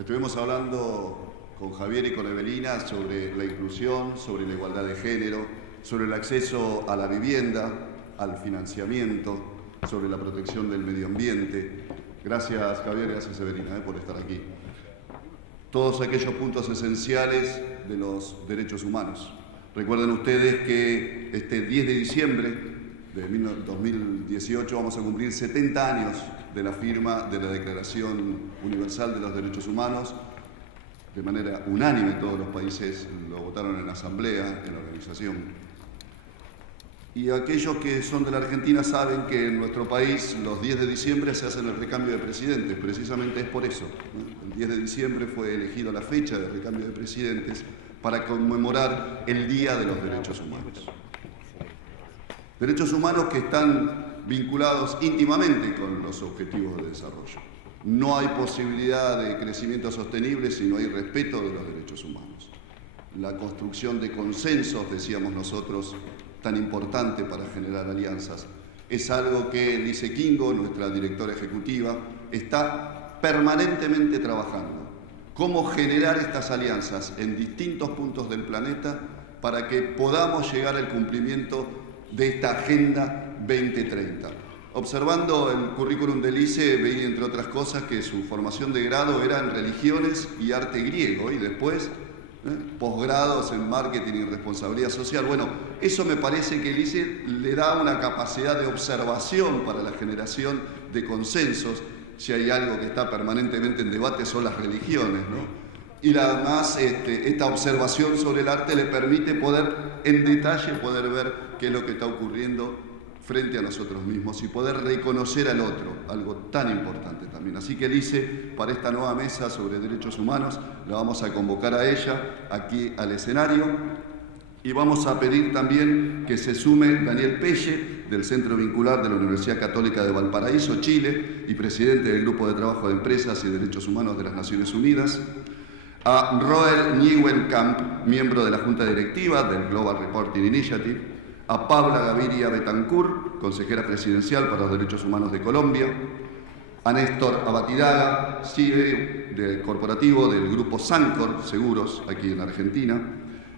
Estuvimos hablando con Javier y con Evelina sobre la inclusión, sobre la igualdad de género, sobre el acceso a la vivienda, al financiamiento, sobre la protección del medio ambiente. Gracias Javier, gracias Evelina por estar aquí. Todos aquellos puntos esenciales de los derechos humanos. Recuerden ustedes que este 10 de diciembre de 2018 vamos a cumplir 70 años de la firma de la Declaración Universal de los Derechos Humanos. De manera unánime todos los países lo votaron en la Asamblea, en la organización. Y aquellos que son de la Argentina saben que en nuestro país los 10 de diciembre se hacen el recambio de presidentes, precisamente es por eso. El 10 de diciembre fue elegida la fecha de recambio de presidentes para conmemorar el Día de los Derechos Humanos. Derechos humanos que están vinculados íntimamente con los objetivos de desarrollo. No hay posibilidad de crecimiento sostenible si no hay respeto de los derechos humanos. La construcción de consensos, decíamos nosotros, tan importante para generar alianzas, es algo que Lise Kingo, nuestra directora ejecutiva, está permanentemente trabajando. Cómo generar estas alianzas en distintos puntos del planeta para que podamos llegar al cumplimiento de esta Agenda 2030. Observando el currículum de Lise, veía, entre otras cosas, que su formación de grado era en religiones y arte griego, y después posgrados en marketing y responsabilidad social. Bueno, eso me parece que Lise le da una capacidad de observación para la generación de consensos. Si hay algo que está permanentemente en debate son las religiones, ¿no? Y además esta observación sobre el arte le permite poder, en detalle, poder ver qué es lo que está ocurriendo frente a nosotros mismos y poder reconocer al otro, algo tan importante también. Así que Lise, para esta nueva mesa sobre derechos humanos, la vamos a convocar a ella aquí al escenario y vamos a pedir también que se sume Daniel Pelle, del Centro Vincular de la Universidad Católica de Valparaíso, Chile, y presidente del Grupo de Trabajo de Empresas y Derechos Humanos de las Naciones Unidas, a Roel Nieuwenkamp, miembro de la Junta Directiva del Global Reporting Initiative, a Paula Gaviria Betancourt, consejera presidencial para los Derechos Humanos de Colombia, a Néstor Abatidaga, CEO del corporativo del Grupo Sancor Seguros, aquí en Argentina,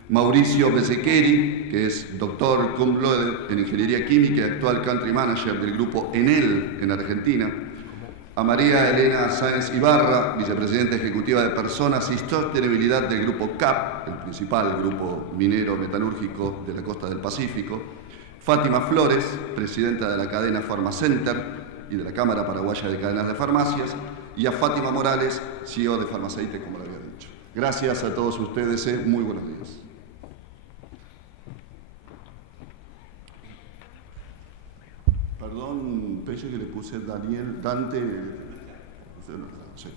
Mauricio Bezzeccheri, que es doctor cum laude en Ingeniería Química y actual Country Manager del Grupo Enel en Argentina, a María Elena Sáenz Ibarra, vicepresidenta ejecutiva de Personas y Sostenibilidad del Grupo CAP, el principal grupo minero metalúrgico de la costa del Pacífico, Fátima Flores, presidenta de la cadena Pharmacenter y de la Cámara Paraguaya de Cadenas de Farmacias, y a Fátima Morales, CEO de Farmaceite, como lo había dicho. Gracias a todos ustedes, muy buenos días. Perdón, Pelle, que le puse Dante. Sí.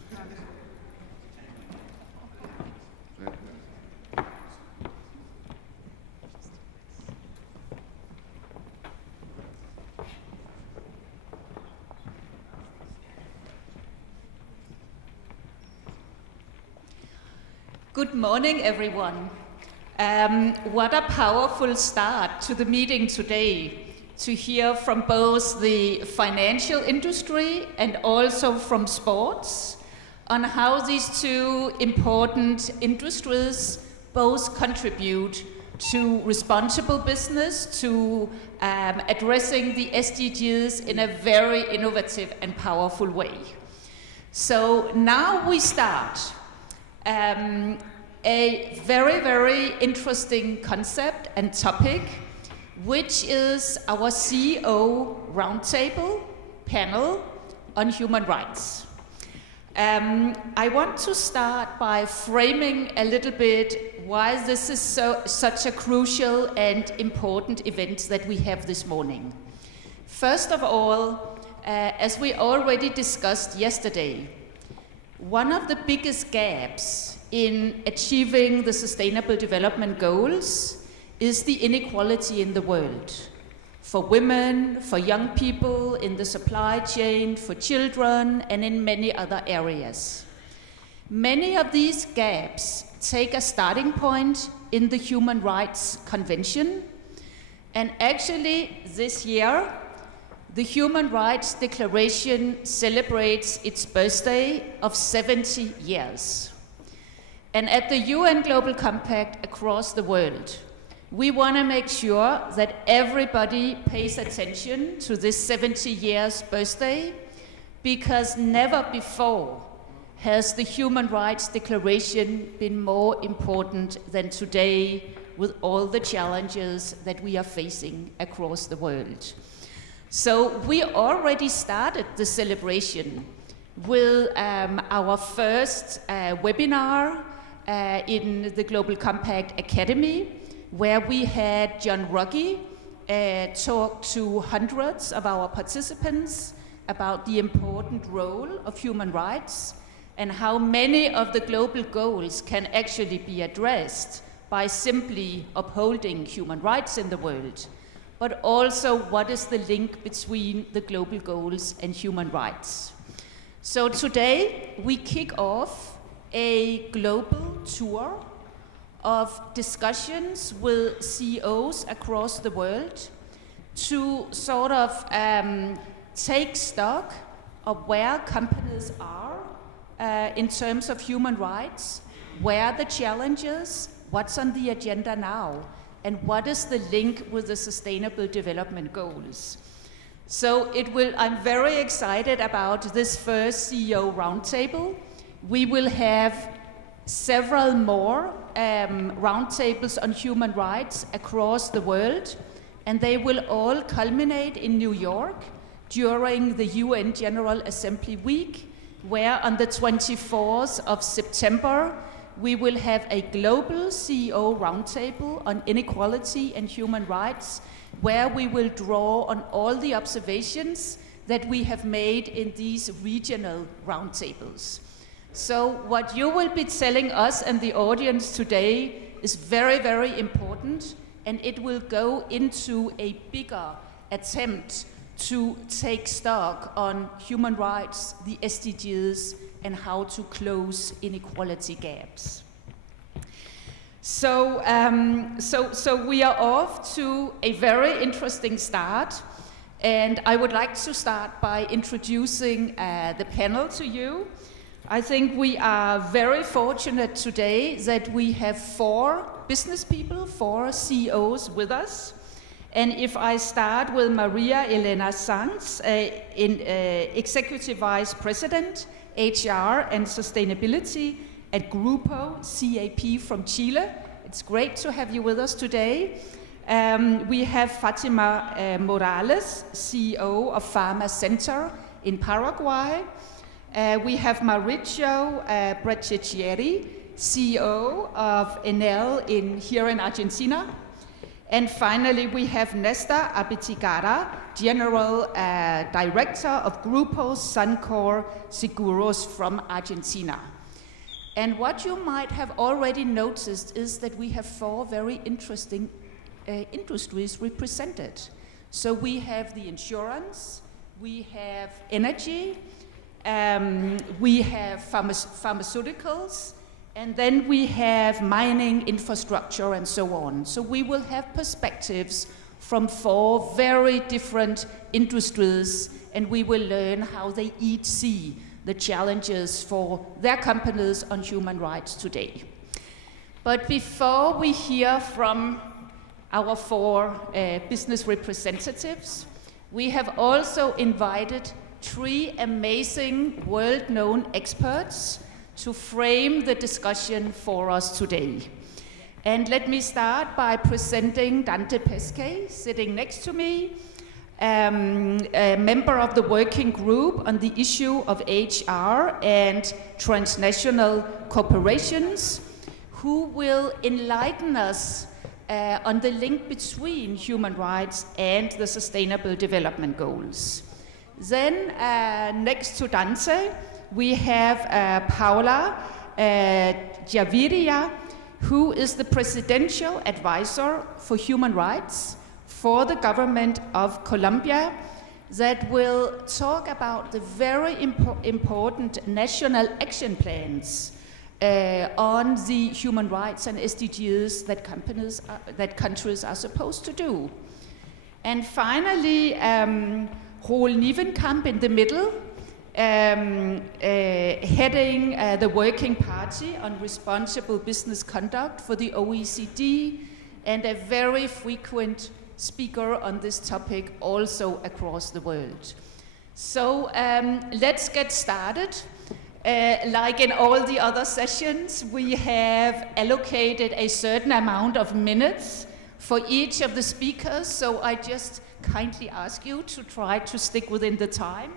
Good morning, everyone. What a powerful start to the meeting today, to hear from both the financial industry and also from sports on how these two important industries both contribute to responsible business, to addressing the SDGs in a very innovative and powerful way. So now we start a very, very interesting concept and topic, which is our CEO Roundtable panel on human rights. I want to start by framing a little bit why this is such a crucial and important event that we have this morning. First of all, as we already discussed yesterday, one of the biggest gaps in achieving the Sustainable Development Goals is the inequality in the world. For women, for young people, in the supply chain, for children, and in many other areas. Many of these gaps take a starting point in the Human Rights Convention, and actually this year the Human Rights Declaration celebrates its birthday of 70 years. And at the UN Global Compact across the world, we want to make sure that everybody pays attention to this 70 years birthday, because never before has the Human Rights Declaration been more important than today, with all the challenges that we are facing across the world. So we already started the celebration with our first webinar in the Global Compact Academy, where we had John Ruggie talk to hundreds of our participants about the important role of human rights and how many of the global goals can actually be addressed by simply upholding human rights in the world, but also what is the link between the global goals and human rights. So today we kick off a global tour of discussions with CEOs across the world to sort of take stock of where companies are in terms of human rights, where are the challenges, what's on the agenda now, and what is the link with the Sustainable Development Goals. So I'm very excited about this first CEO Roundtable. We will have several more roundtables on human rights across the world, and they will all culminate in New York during the UN General Assembly week, where on the 24th of September, we will have a global CEO roundtable on inequality and human rights, where we will draw on all the observations that we have made in these regional roundtables. So what you will be telling us and the audience today is very, very important, and it will go into a bigger attempt to take stock on human rights, the SDGs, and how to close inequality gaps. So we are off to a very interesting start, and I would like to start by introducing the panel to you. I think we are very fortunate today that we have 4 business people, 4 CEOs with us. And if I start with Maria Elena Sanz, Executive Vice President, HR and Sustainability at Grupo CAP from Chile. It's great to have you with us today. We have Fatima Morales, CEO of Pharma Center in Paraguay. We have Mauricio Braccieri, CEO of Enel here in Argentina. And finally, we have Néstor Abetxegarra, General Director of Grupo Suncor Seguros from Argentina. And what you might have already noticed is that we have 4 very interesting industries represented. So we have the insurance, we have energy, we have pharmaceuticals, and then we have mining, infrastructure, and so on. So we will have perspectives from 4 very different industries, and we will learn how they each see the challenges for their companies on human rights today. But before we hear from our 4 business representatives, we have also invited 3 amazing world-known experts to frame the discussion for us today. And let me start by presenting Dante Pesce, sitting next to me, a member of the working group on the issue of HR and transnational corporations, who will enlighten us on the link between human rights and the Sustainable Development Goals. Then, next to Dante, we have Paula Gaviria, who is the Presidential Advisor for Human Rights for the government of Colombia, that will talk about the very important national action plans on the human rights and SDGs that countries are supposed to do. And finally, Roel Nieuwenkamp in the middle, heading the Working Party on Responsible Business Conduct for the OECD, and a very frequent speaker on this topic also across the world. So let's get started. Like in all the other sessions, we have allocated a certain amount of minutes for each of the speakers, so I just kindly ask you to try to stick within the time.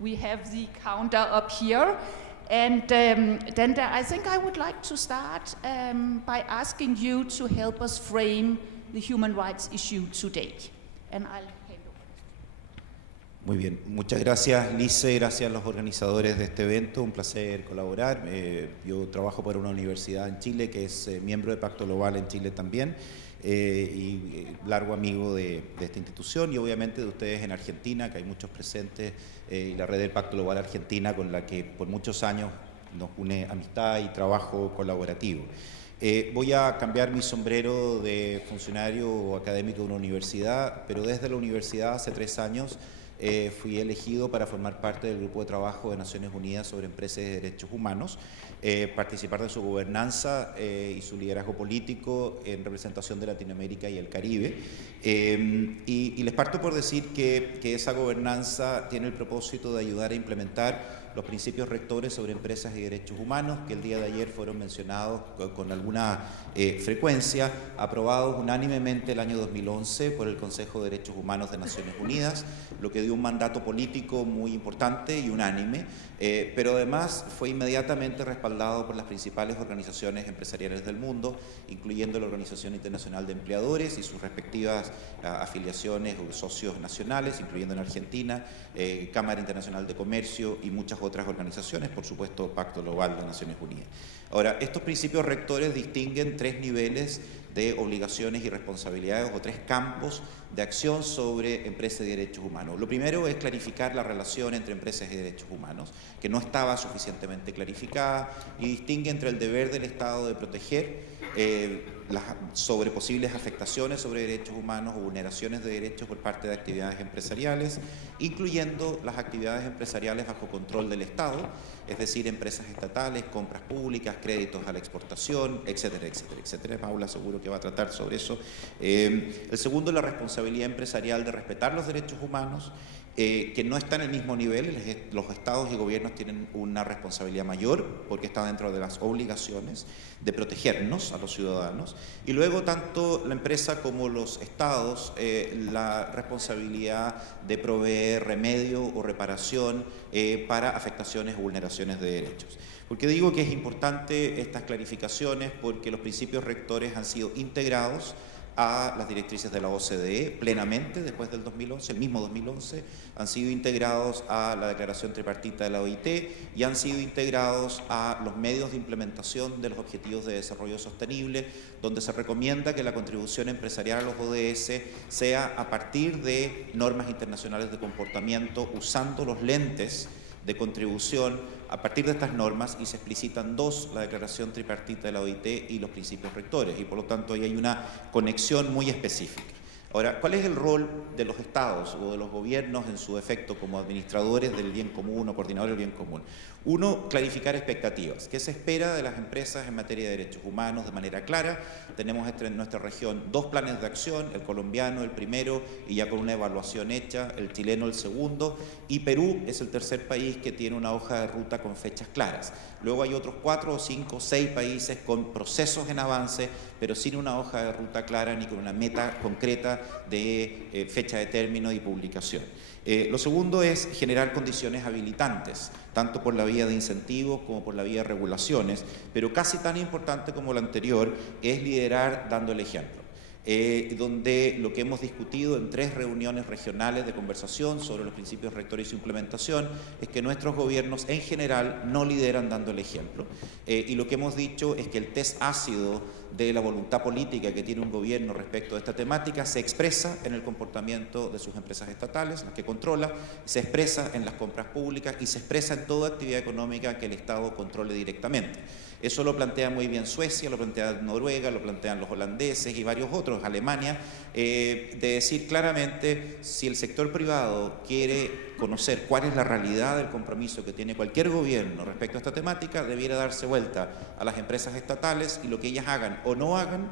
We have the counter up here, and then I think I would like to start by asking you to help us frame the human rights issue today. And I'll hand over. Muy bien, muchas gracias Lise, gracias a los organizadores de este evento, un placer colaborar. Yo trabajo para una universidad en Chile que es miembro de Pacto Global en Chile también. Y largo amigo de esta institución y obviamente de ustedes en Argentina, que hay muchos presentes, y la red del Pacto Global Argentina con la que por muchos años nos une amistad y trabajo colaborativo. Voy a cambiar mi sombrero de funcionario o académico de una universidad, pero desde la universidad hace 3 años fui elegido para formar parte del Grupo de Trabajo de Naciones Unidas sobre Empresas y Derechos Humanos, participar de su gobernanza y su liderazgo político en representación de Latinoamérica y el Caribe. Y les parto por decir que esa gobernanza tiene el propósito de ayudar a implementar los principios rectores sobre empresas y derechos humanos, que el día de ayer fueron mencionados con alguna frecuencia, aprobados unánimemente el año 2011 por el Consejo de Derechos Humanos de Naciones Unidas, lo que dio un mandato político muy importante y unánime, pero además fue inmediatamente respaldado por las principales organizaciones empresariales del mundo, incluyendo la Organización Internacional de Empleadores y sus respectivas afiliaciones o socios nacionales, incluyendo en Argentina, Cámara Internacional de Comercio y muchas otras organizaciones, por supuesto Pacto Global de Naciones Unidas. Ahora, estos principios rectores distinguen 3 niveles de obligaciones y responsabilidades o 3 campos de acción sobre empresas y derechos humanos. Lo primero es clarificar la relación entre empresas y derechos humanos, que no estaba suficientemente clarificada, y distingue entre el deber del Estado de proteger sobre posibles afectaciones sobre derechos humanos o vulneraciones de derechos por parte de actividades empresariales, incluyendo las actividades empresariales bajo control del Estado, es decir, empresas estatales, compras públicas, créditos a la exportación, etcétera, etcétera, etcétera. Paula seguro que va a tratar sobre eso. El segundo, la responsabilidad empresarial de respetar los derechos humanos, que no está en el mismo nivel. Los estados y gobiernos tienen una responsabilidad mayor porque está dentro de las obligaciones de protegernos a los ciudadanos, y luego tanto la empresa como los estados la responsabilidad de proveer remedio o reparación para afectaciones o vulneraciones de derechos. ¿Por qué digo que es importante estas clarificaciones? Porque los principios rectores han sido integrados a las directrices de la OCDE plenamente después del 2011, el mismo 2011, han sido integrados a la declaración tripartita de la OIT y han sido integrados a los medios de implementación de los Objetivos de Desarrollo Sostenible, donde se recomienda que la contribución empresarial a los ODS sea a partir de normas internacionales de comportamiento, usando los lentes de contribución a partir de estas normas, y se explicitan 2, la declaración tripartita de la OIT y los principios rectores, y por lo tanto ahí hay una conexión muy específica. Ahora, ¿cuál es el rol de los estados o de los gobiernos en su defecto como administradores del bien común o coordinadores del bien común? Uno, clarificar expectativas. ¿Qué se espera de las empresas en materia de derechos humanos de manera clara? Tenemos en nuestra región 2 planes de acción, el colombiano el primero y ya con una evaluación hecha, el chileno el segundo, y Perú es el tercer país que tiene una hoja de ruta con fechas claras. Luego hay otros 4 o 5 o 6 países con procesos en avance, pero sin una hoja de ruta clara ni con una meta concreta de fecha de término y publicación. Lo segundo es generar condiciones habilitantes, tanto por la vía de incentivos como por la vía de regulaciones, pero casi tan importante como lo anterior es liderar dando el ejemplo. Donde lo que hemos discutido en 3 reuniones regionales de conversación sobre los principios rectores y su implementación es que nuestros gobiernos en general no lideran dando el ejemplo, y lo que hemos dicho es que el test ácido de la voluntad política que tiene un gobierno respecto a esta temática se expresa en el comportamiento de sus empresas estatales, las que controla, se expresa en las compras públicas y se expresa en toda actividad económica que el Estado controle directamente. Eso lo plantea muy bien Suecia, lo plantea Noruega, lo plantean los holandeses y varios otros, Alemania, de decir claramente si el sector privado quiere conocer cuál es la realidad del compromiso que tiene cualquier gobierno respecto a esta temática, debiera darse vuelta a las empresas estatales y lo que ellas hagan o no hagan,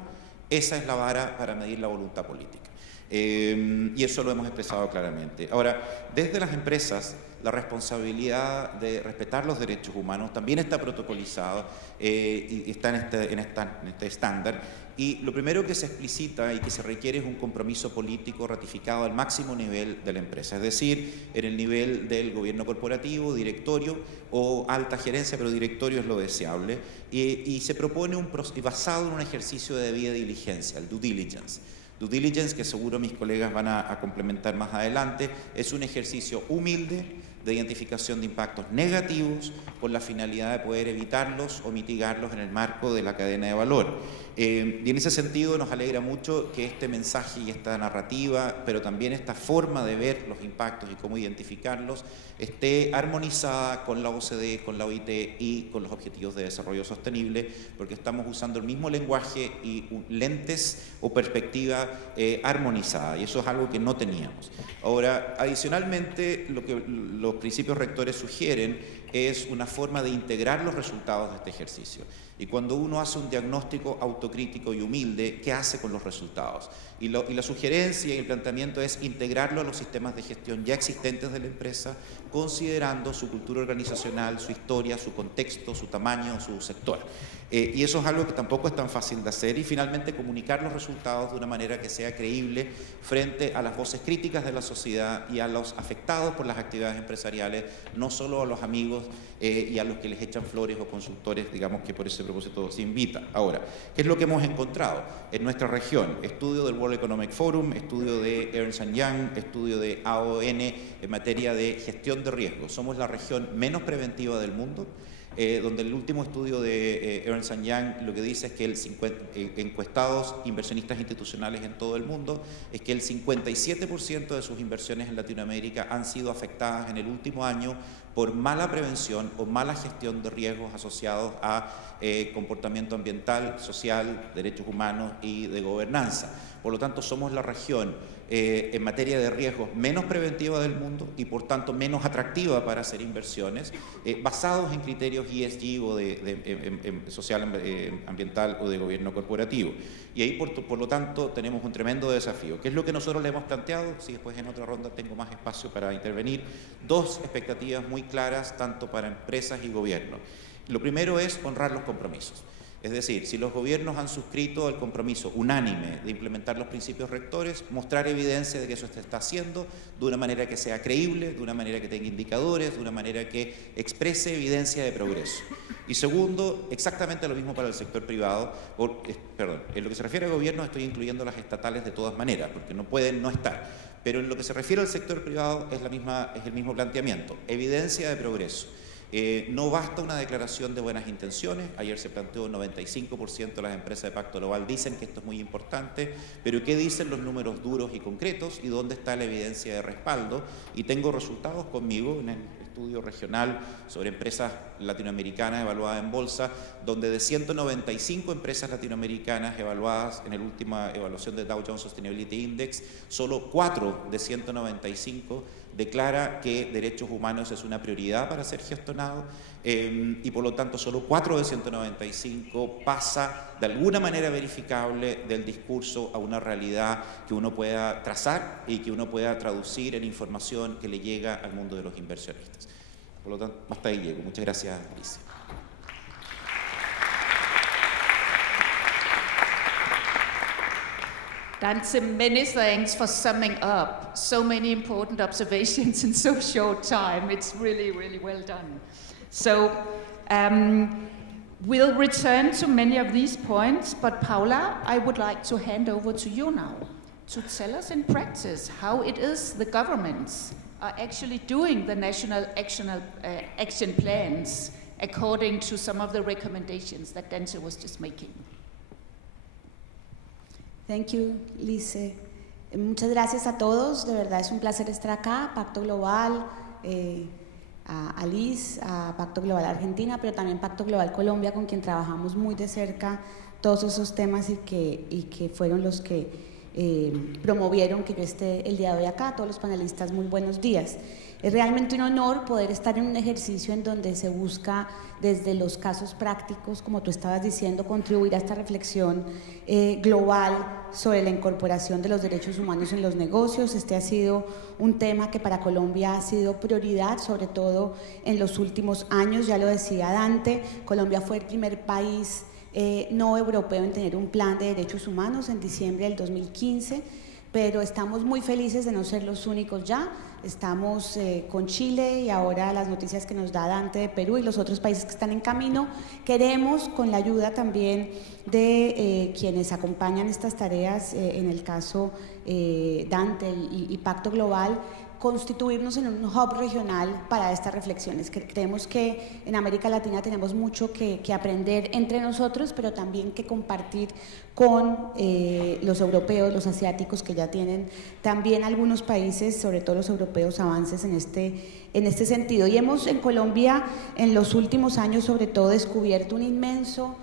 esa es la vara para medir la voluntad política. Y eso lo hemos expresado claramente. Ahora, desde las empresas, la responsabilidad de respetar los derechos humanos también está protocolizado y está en este estándar. Y lo primero que se explicita y que se requiere es un compromiso político ratificado al máximo nivel de la empresa, es decir, en el nivel del gobierno corporativo, directorio o alta gerencia, pero directorio es lo deseable. Y se propone basado en un ejercicio de debida diligencia, el due diligence. Due diligence, que seguro mis colegas van a complementar más adelante, es un ejercicio humilde de identificación de impactos negativos con la finalidad de poder evitarlos o mitigarlos en el marco de la cadena de valor. Y en ese sentido nos alegra mucho que este mensaje y esta narrativa, pero también esta forma de ver los impactos y cómo identificarlos, esté armonizada con la OCDE, con la OIT y con los Objetivos de Desarrollo Sostenible, porque estamos usando el mismo lenguaje y lentes o perspectiva armonizada, y eso es algo que no teníamos. Ahora, adicionalmente, lo que los principios rectores sugieren es una forma de integrar los resultados de este ejercicio. Y cuando uno hace un diagnóstico autocrítico y humilde, ¿qué hace con los resultados? Y la sugerencia y el planteamiento es integrarlo a los sistemas de gestión ya existentes de la empresa, considerando su cultura organizacional, su historia, su contexto, su tamaño, su sector. Y eso es algo que tampoco es tan fácil de hacer. Y finalmente comunicar los resultados de una manera que sea creíble frente a las voces críticas de la sociedad y a los afectados por las actividades empresariales, no solo a los amigos y a los que les echan flores o consultores, digamos, que por ese propósito se invita. Ahora, ¿qué es lo que hemos encontrado en nuestra región? Estudio del World Economic Forum, estudio de Ernst & Young, estudio de AON en materia de gestión de riesgos. Somos la región menos preventiva del mundo, donde el último estudio de Ernst & Young lo que dice es que encuestados inversionistas institucionales en todo el mundo, es que el 57% de sus inversiones en Latinoamérica han sido afectadas en el último año por mala prevención o mala gestión de riesgos asociados a comportamiento ambiental, social, derechos humanos y de gobernanza. Por lo tanto, somos la región en materia de riesgos menos preventiva del mundo y por tanto menos atractiva para hacer inversiones basados en criterios ESG o de social, ambiental o de gobierno corporativo. Y ahí por lo tanto tenemos un tremendo desafío. ¿Qué es lo que nosotros le hemos planteado? Si después en otra ronda tengo más espacio para intervenir. Dos expectativas muy claras tanto para empresas y gobierno. Lo primero es honrar los compromisos. Es decir, si los gobiernos han suscrito el compromiso unánime de implementar los principios rectores, mostrar evidencia de que eso se está haciendo de una manera que sea creíble, de una manera que tenga indicadores, de una manera que exprese evidencia de progreso. Y segundo, exactamente lo mismo para el sector privado, en lo que se refiere a gobiernos estoy incluyendo las estatales de todas maneras, porque no pueden no estar. Pero en lo que se refiere al sector privado es el mismo planteamiento, evidencia de progreso. No basta una declaración de buenas intenciones. Ayer se planteó 95% de las empresas de Pacto Global dicen que esto es muy importante, pero ¿qué dicen los números duros y concretos? ¿Y dónde está la evidencia de respaldo? Y tengo resultados conmigo en el estudio regional sobre empresas latinoamericanas evaluadas en bolsa, donde de 195 empresas latinoamericanas evaluadas en la última evaluación de Dow Jones Sustainability Index, solo 4 de 195 declara que derechos humanos es una prioridad para ser gestionado y por lo tanto solo 4 de 195 pasa de alguna manera verificable del discurso a una realidad que uno pueda trazar y que uno pueda traducir en información que le llega al mundo de los inversionistas. Por lo tanto, hasta ahí llego. Muchas gracias, Alicia. Dante, many thanks for summing up so many important observations in so short time. It's really, really well done. So we'll return to many of these points, but Paula, I would like to hand over to you now to tell us in practice how it is the governments are actually doing the national action plans according to some of the recommendations that Dante was just making. Thank you, Lise. Muchas gracias a todos, de verdad es un placer estar acá, Pacto Global, a Liz, a Pacto Global Argentina, pero también Pacto Global Colombia, con quien trabajamos muy de cerca todos esos temas y que fueron los que promovieron que yo esté el día de hoy acá. A todos los panelistas, muy buenos días. Es realmente un honor poder estar en un ejercicio en donde se busca desde los casos prácticos, como tú estabas diciendo, contribuir a esta reflexión global sobre la incorporación de los derechos humanos en los negocios. Este ha sido un tema que para Colombia ha sido prioridad, sobre todo en los últimos años. Ya lo decía Dante, Colombia fue el primer país no europeo en tener un plan de derechos humanos en diciembre del 2015, pero estamos muy felices de no ser los únicos ya. Estamos con Chile y ahora las noticias que nos da Dante de Perú y los otros países que están en camino. Queremos, con la ayuda también de quienes acompañan estas tareas, en el caso Dante y Pacto Global, constituirnos en un hub regional para estas reflexiones. Creemos que en América Latina tenemos mucho que aprender entre nosotros, pero también que compartir con los europeos, los asiáticos, que ya tienen también algunos países, sobre todo los europeos, avances en este sentido. Y hemos en Colombia en los últimos años sobre todo descubierto un inmenso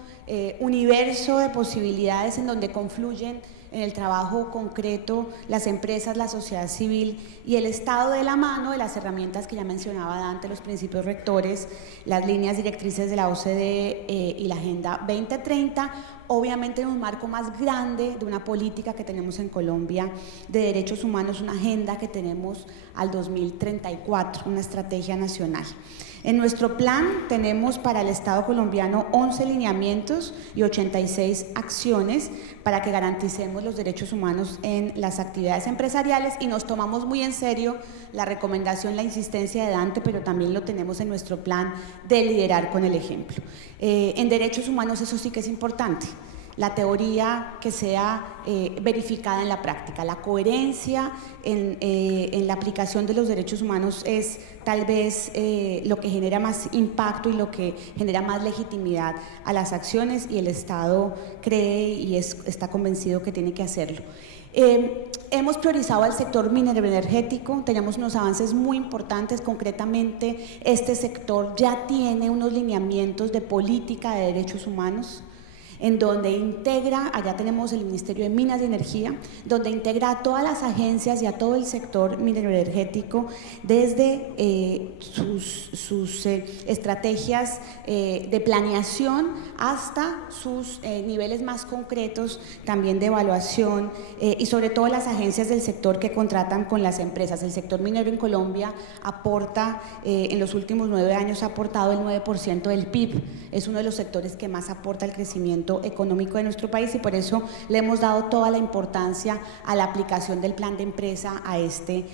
universo de posibilidades en donde confluyen en el trabajo concreto las empresas, la sociedad civil y el Estado, de la mano de las herramientas que ya mencionaba Dante, los principios rectores, las líneas directrices de la OCDE y la Agenda 2030, obviamente en un marco más grande de una política que tenemos en Colombia de derechos humanos, una agenda que tenemos al 2034, una estrategia nacional. En nuestro plan tenemos para el Estado colombiano 11 lineamientos y 86 acciones para que garanticemos los derechos humanos en las actividades empresariales, y nos tomamos muy en serio la recomendación, la insistencia de Dante, pero también lo tenemos en nuestro plan de liderar con el ejemplo. En derechos humanos eso sí que es importante. La teoría que sea verificada en la práctica. La coherencia en la aplicación de los derechos humanos es tal vez lo que genera más impacto y lo que genera más legitimidad a las acciones, y el Estado cree y está convencido que tiene que hacerlo. Hemos priorizado al sector minero energético, tenemos unos avances muy importantes. Concretamente, este sector ya tiene unos lineamientos de política de derechos humanos, en donde integra, allá tenemos el Ministerio de Minas y Energía, donde integra a todas las agencias y a todo el sector minero energético, desde sus estrategias de planeación hasta sus niveles más concretos también de evaluación, y sobre todo las agencias del sector que contratan con las empresas. El sector minero en Colombia aporta, en los últimos 9 años ha aportado el 9% del PIB, es uno de los sectores que más aporta al crecimiento económico de nuestro país, y por eso le hemos dado toda la importancia a la aplicación del plan de empresa a este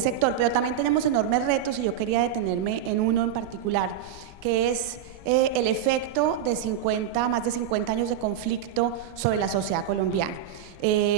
sector. Pero también tenemos enormes retos, y yo quería detenerme en uno en particular, que es el efecto de más de 50 años de conflicto sobre la sociedad colombiana.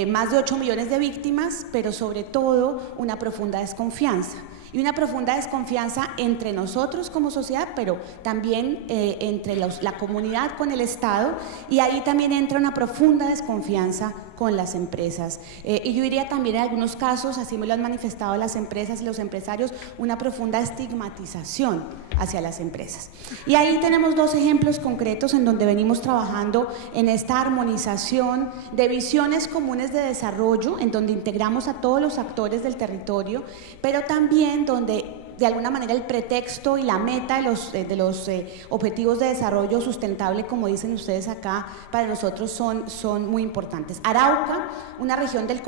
Más de 8 millones de víctimas, pero sobre todo una profunda desconfianza. Y una profunda desconfianza entre nosotros como sociedad, pero también entre la comunidad con el Estado, y ahí también entra una profunda desconfianza con las empresas. Y yo diría también en algunos casos, así me lo han manifestado las empresas y los empresarios, una profunda estigmatización hacia las empresas. Y ahí tenemos 2 ejemplos concretos en donde venimos trabajando en esta armonización de visiones comunes de desarrollo, en donde integramos a todos los actores del territorio, pero también donde de alguna manera el pretexto y la meta de los objetivos de desarrollo sustentable, como dicen ustedes acá, para nosotros son muy importantes. Arauca, una región de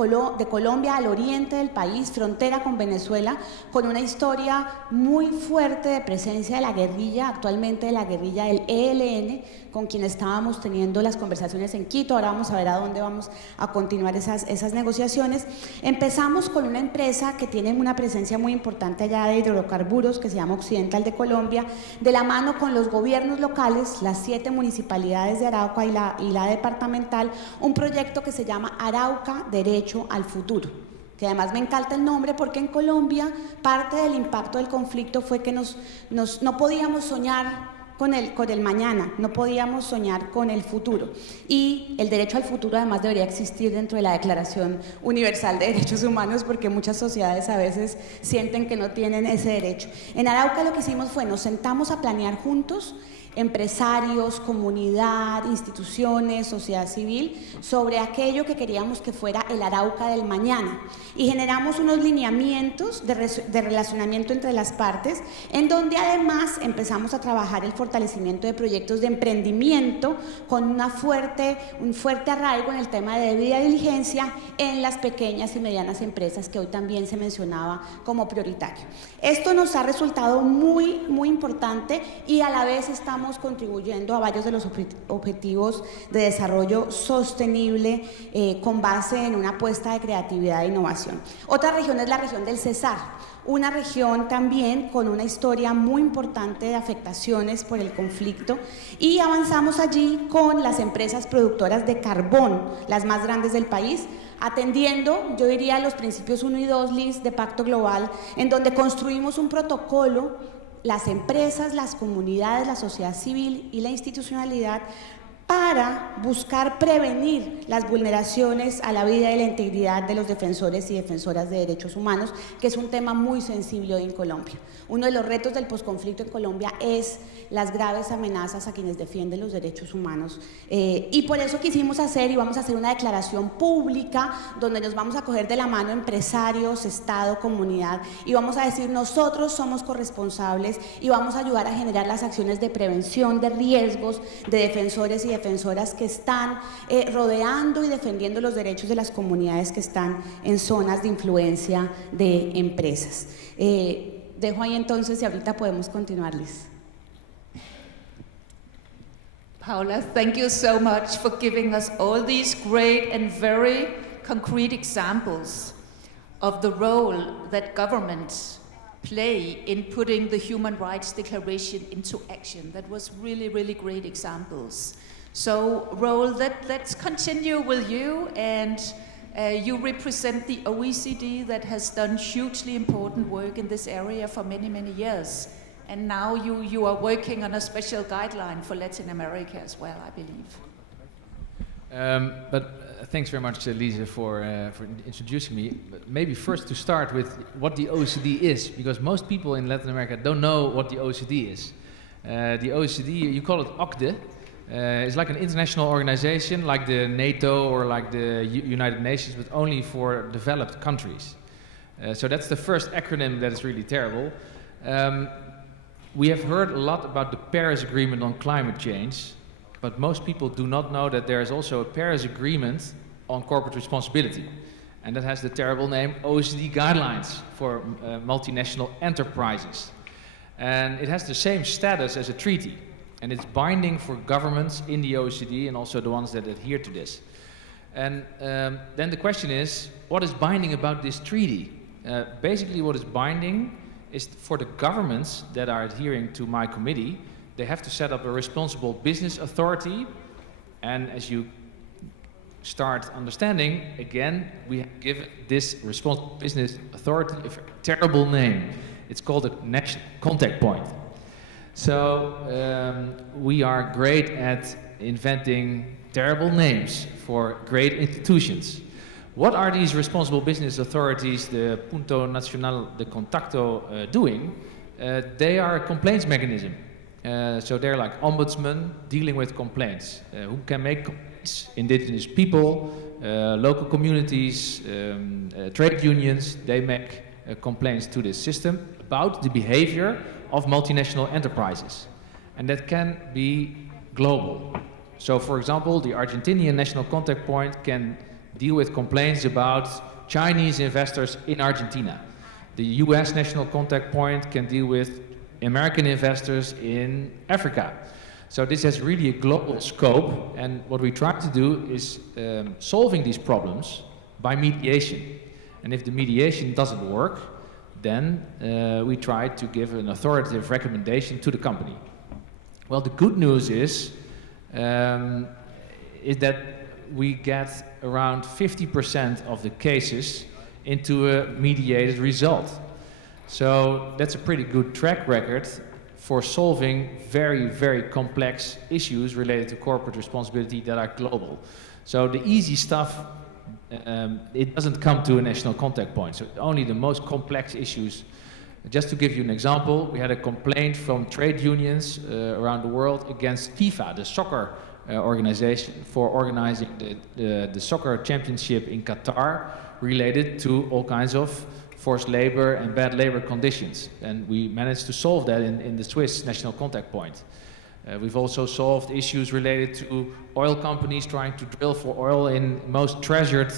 Colombia al oriente del país, frontera con Venezuela, con una historia muy fuerte de presencia de la guerrilla, actualmente de la guerrilla del ELN, con quien estábamos teniendo las conversaciones en Quito. Ahora vamos a ver a dónde vamos a continuar esas negociaciones. Empezamos con una empresa que tiene una presencia muy importante allá de hidrocarburos, que se llama Occidental de Colombia, de la mano con los gobiernos locales, las 7 municipalidades de Arauca y la departamental, un proyecto que se llama Arauca Derecho al Futuro, que además me encanta el nombre porque en Colombia parte del impacto del conflicto fue que no podíamos soñar con el mañana, no podíamos soñar con el futuro. Y el derecho al futuro además debería existir dentro de la Declaración Universal de Derechos Humanos, porque muchas sociedades a veces sienten que no tienen ese derecho. En Arauca lo que hicimos fue, nos sentamos a planear juntos, empresarios, comunidad, instituciones, sociedad civil, sobre aquello que queríamos que fuera el Arauca del mañana. Y generamos unos lineamientos de relacionamiento entre las partes, en donde además empezamos a trabajar el fortalecimiento de proyectos de emprendimiento con un fuerte arraigo en el tema de debida diligencia en las pequeñas y medianas empresas, que hoy también se mencionaba como prioritario. Esto nos ha resultado muy, muy importante, y a la vez estamos contribuyendo a varios de los objetivos de desarrollo sostenible con base en una apuesta de creatividad e innovación. Otra región es la región del Cesar, una región también con una historia muy importante de afectaciones por el conflicto, y avanzamos allí con las empresas productoras de carbón, las más grandes del país, atendiendo, yo diría, los principios 1 y 2 LIS de Pacto Global, en donde construimos un protocolo, las empresas, las comunidades, la sociedad civil y la institucionalidad, para buscar prevenir las vulneraciones a la vida y la integridad de los defensores y defensoras de derechos humanos, que es un tema muy sensible hoy en Colombia. Uno de los retos del posconflicto en Colombia es las graves amenazas a quienes defienden los derechos humanos, y por eso quisimos hacer y vamos a hacer una declaración pública donde nos vamos a coger de la mano empresarios, Estado, comunidad, y vamos a decir: nosotros somos corresponsables y vamos a ayudar a generar las acciones de prevención de riesgos de defensores y defensoras que están rodeando y defendiendo los derechos de las comunidades que están en zonas de influencia de empresas. Dejo ahí entonces y ahorita podemos continuar, Liz. Paula, thank you so much for giving us all these great and very concrete examples of the role that governments play in putting the Human Rights Declaration into action. That was really, really great examples. So, Roel, let's continue with you, and you represent the OECD that has done hugely important work in this area for many, many years. And now you are working on a special guideline for Latin America as well, I believe. Thanks very much, Lisa, for introducing me. But maybe first to start with what the OECD is, because most people in Latin America don't know what the OECD is. The OECD, you call it OCDE. It's like an international organization, like the NATO or like the United Nations, but only for developed countries. So that's the first acronym that is really terrible. We have heard a lot about the Paris Agreement on climate change, but most people do not know that there is also a Paris Agreement on corporate responsibility. And that has the terrible name OECD Guidelines for multinational enterprises. And it has the same status as a treaty. And it's binding for governments in the OECD and also the ones that adhere to this. And then the question is, what is binding about this treaty? Basically what is binding is for the governments that are adhering to my committee, they have to set up a responsible business authority. And as you start understanding, again, we give this responsible business authority a terrible name. It's called a national contact point. So we are great at inventing terrible names for great institutions. What are these responsible business authorities, the Punto Nacional de Contacto, doing? They are a complaints mechanism. So they're like ombudsmen dealing with complaints. Who can make complaints? Indigenous people, local communities, trade unions, they make complaints to this system about the behavior of multinational enterprises. And that can be global. So for example, the Argentinian National Contact Point can deal with complaints about Chinese investors in Argentina. The US National Contact Point can deal with American investors in Africa. So this has really a global scope, and what we try to do is solving these problems by mediation. And if the mediation doesn't work, then we try to give an authoritative recommendation to the company. Well, the good news is that we get around 50% of the cases into a mediated result. So that's a pretty good track record for solving very, very complex issues related to corporate responsibility that are global. So the easy stuff, it doesn't come to a national contact point. So only the most complex issues. Just to give you an example, we had a complaint from trade unions around the world against FIFA, the soccer organization, for organizing the soccer championship in Qatar related to all kinds of forced labor and bad labor conditions. And we managed to solve that in the Swiss national contact point. We've also solved issues related to oil companies trying to drill for oil in most treasured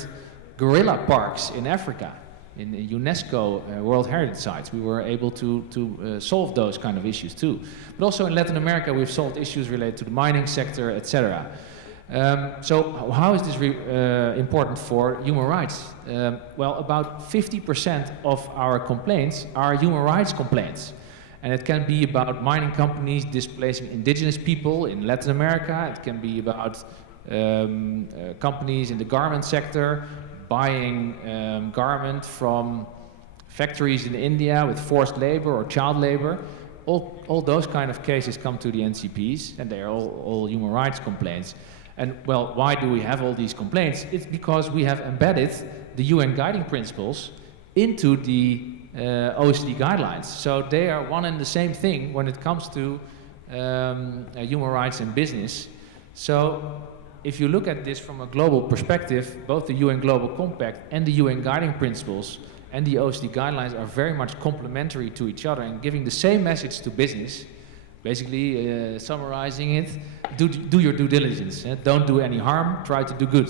gorilla parks in Africa, in UNESCO World Heritage Sites. We were able to solve those kind of issues too. But also in Latin America, we've solved issues related to the mining sector, etc. So how is this important for human rights? Well, about 50% of our complaints are human rights complaints. And it can be about mining companies displacing indigenous people in Latin America. It can be about companies in the garment sector buying garment from factories in India with forced labor or child labor. All those kind of cases come to the NCPs, and they are all human rights complaints. And well, why do we have all these complaints? It's because we have embedded the UN guiding principles into the OECD guidelines. So they are one and the same thing when it comes to human rights in business. So if you look at this from a global perspective, both the UN Global Compact and the UN guiding principles and the OECD guidelines are very much complementary to each other and giving the same message to business. Basically, summarizing it, do your due diligence. Don't do any harm, try to do good.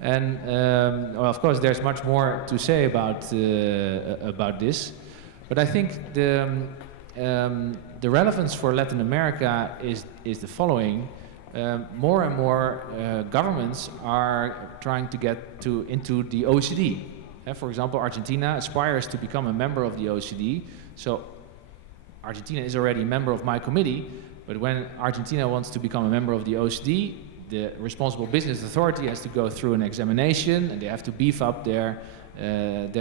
And well, of course, there's much more to say about this. But I think the relevance for Latin America is the following. More and more governments are trying to get into the OECD. For example, Argentina aspires to become a member of the OECD. So Argentina is already a member of my committee, but when Argentina wants to become a member of the OECD, the Responsible Business Authority has to go through an examination and they have to beef up their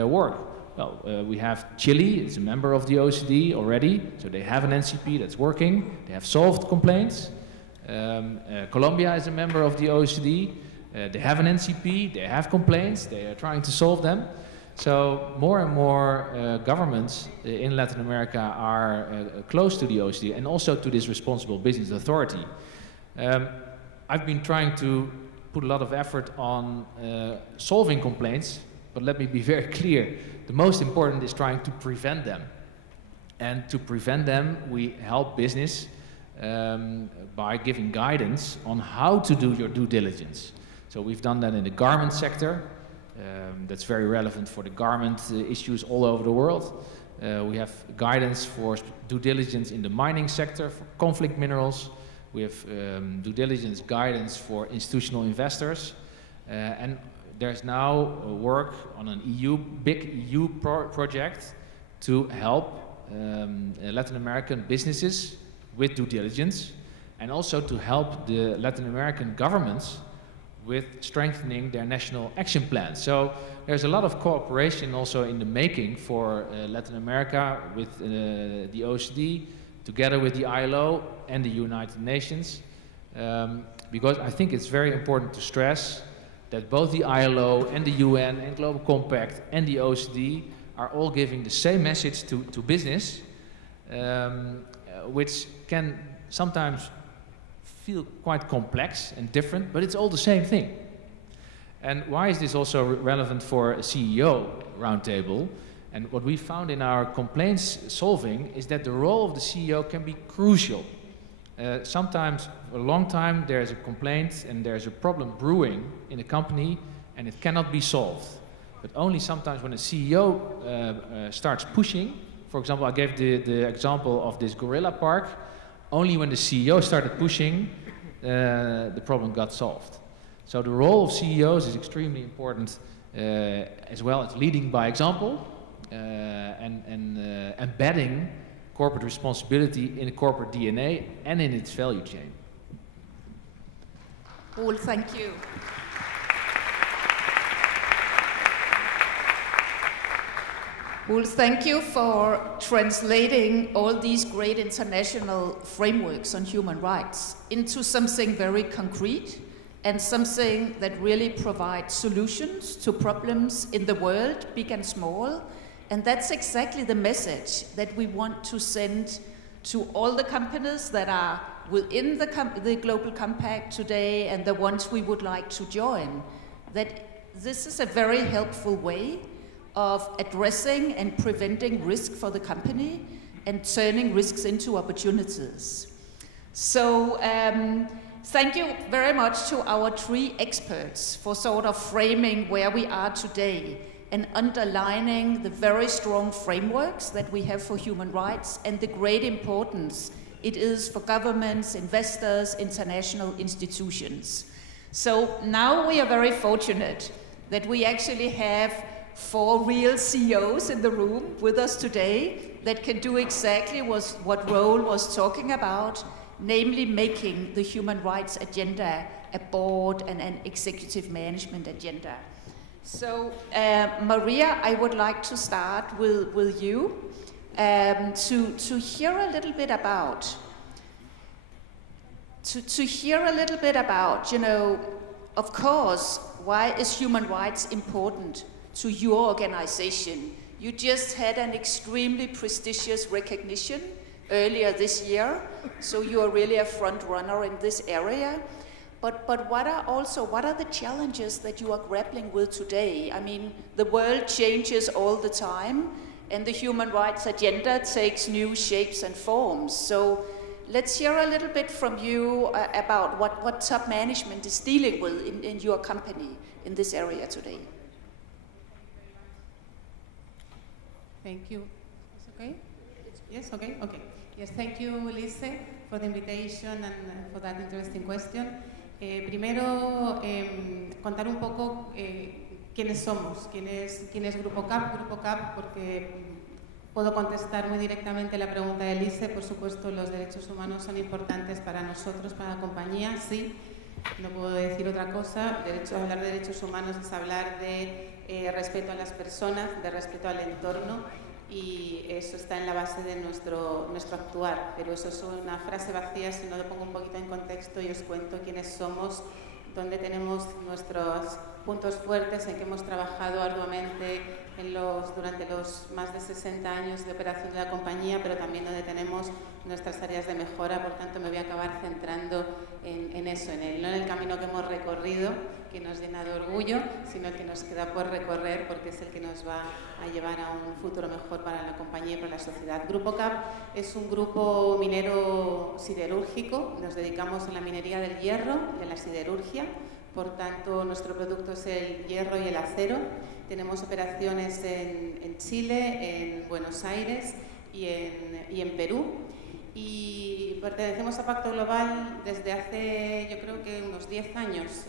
work. Well, we have Chile, it's a member of the OECD already, so they have an NCP that's working, they have solved complaints. Colombia is a member of the OECD, they have an NCP, they have complaints, they are trying to solve them. So more and more governments in Latin America are close to the OECD and also to this Responsible Business Authority. I've been trying to put a lot of effort on solving complaints, but let me be very clear. The most important is trying to prevent them. And to prevent them, we help business by giving guidance on how to do your due diligence. So we've done that in the garment sector. That's very relevant for the garment issues all over the world. We have guidance for due diligence in the mining sector, for conflict minerals. We have due diligence guidance for institutional investors. And there's now work on an big EU project to help Latin American businesses with due diligence and also to help the Latin American governments with strengthening their national action plans. So there's a lot of cooperation also in the making for Latin America with the OECD, together with the ILO and the United Nations, because I think it's very important to stress that both the ILO and the UN and Global Compact and the OECD are all giving the same message to business, which can sometimes feel quite complex and different, but it's all the same thing. And why is this also relevant for a CEO roundtable? And what we found in our complaints solving is that the role of the CEO can be crucial. Sometimes, for a long time, there's a complaint and there's a problem brewing in a company and it cannot be solved. But only sometimes when a CEO starts pushing, for example, I gave the example of this gorilla park, only when the CEO started pushing, the problem got solved. So the role of CEOs is extremely important, as well as leading by example and embedding corporate responsibility in corporate DNA and in its value chain. Paul, thank you. Well, thank you for translating all these great international frameworks on human rights into something very concrete and something that really provides solutions to problems in the world, big and small. And that's exactly the message that we want to send to all the companies that are within the Global Compact today and the ones we would like to join, that this is a very helpful way of addressing and preventing risk for the company and turning risks into opportunities. So thank you very much to our 3 experts for sort of framing where we are today and underlining the very strong frameworks that we have for human rights and the great importance it is for governments, investors, international institutions. So now we are very fortunate that we actually have 4 real CEOs in the room with us today that can do exactly what Roel was talking about, namely making the human rights agenda a board and an executive management agenda. So, Maria, I would like to start with you to hear a little bit about, you know, of course, why is human rights important to your organization? You just had an extremely prestigious recognition earlier this year, so you are really a front runner in this area. But what are the challenges that you are grappling with today? I mean, the world changes all the time, and the human rights agenda takes new shapes and forms. So let's hear a little bit from you about what top management is dealing with in your company in this area today. Thank you. It's okay? Yes, okay? Okay. Yes, thank you, Lise, for the invitation and for that interesting question. Primero, contar un poco quiénes somos, quién es Grupo CAP. Grupo CAP, porque puedo contestar muy directamente la pregunta de Lise. Por supuesto, los derechos humanos son importantes para nosotros, para la compañía, sí. No puedo decir otra cosa. Hablar de derechos humanos es hablar de respeto a las personas, de respeto al entorno, y eso está en la base de nuestro actuar. Pero eso es una frase vacía si no lo pongo un poquito en contexto y os cuento quiénes somos, dónde tenemos nuestros puntos fuertes, en que hemos trabajado arduamente durante los más de 60 años de operación de la compañía, pero también donde tenemos nuestras áreas de mejora. Por tanto, me voy a acabar centrando en eso, no en el camino que hemos recorrido, que nos llena de orgullo, sino el que nos queda por recorrer, porque es el que nos va a llevar a un futuro mejor para la compañía y para la sociedad. Grupo CAP es un grupo minero siderúrgico. Nos dedicamos a la minería del hierro y a la siderurgia. Por tanto, nuestro producto es el hierro y el acero. Tenemos operaciones en Chile, en Buenos Aires y en Perú. Y pertenecemos a Pacto Global desde hace, yo creo que unos 10 años.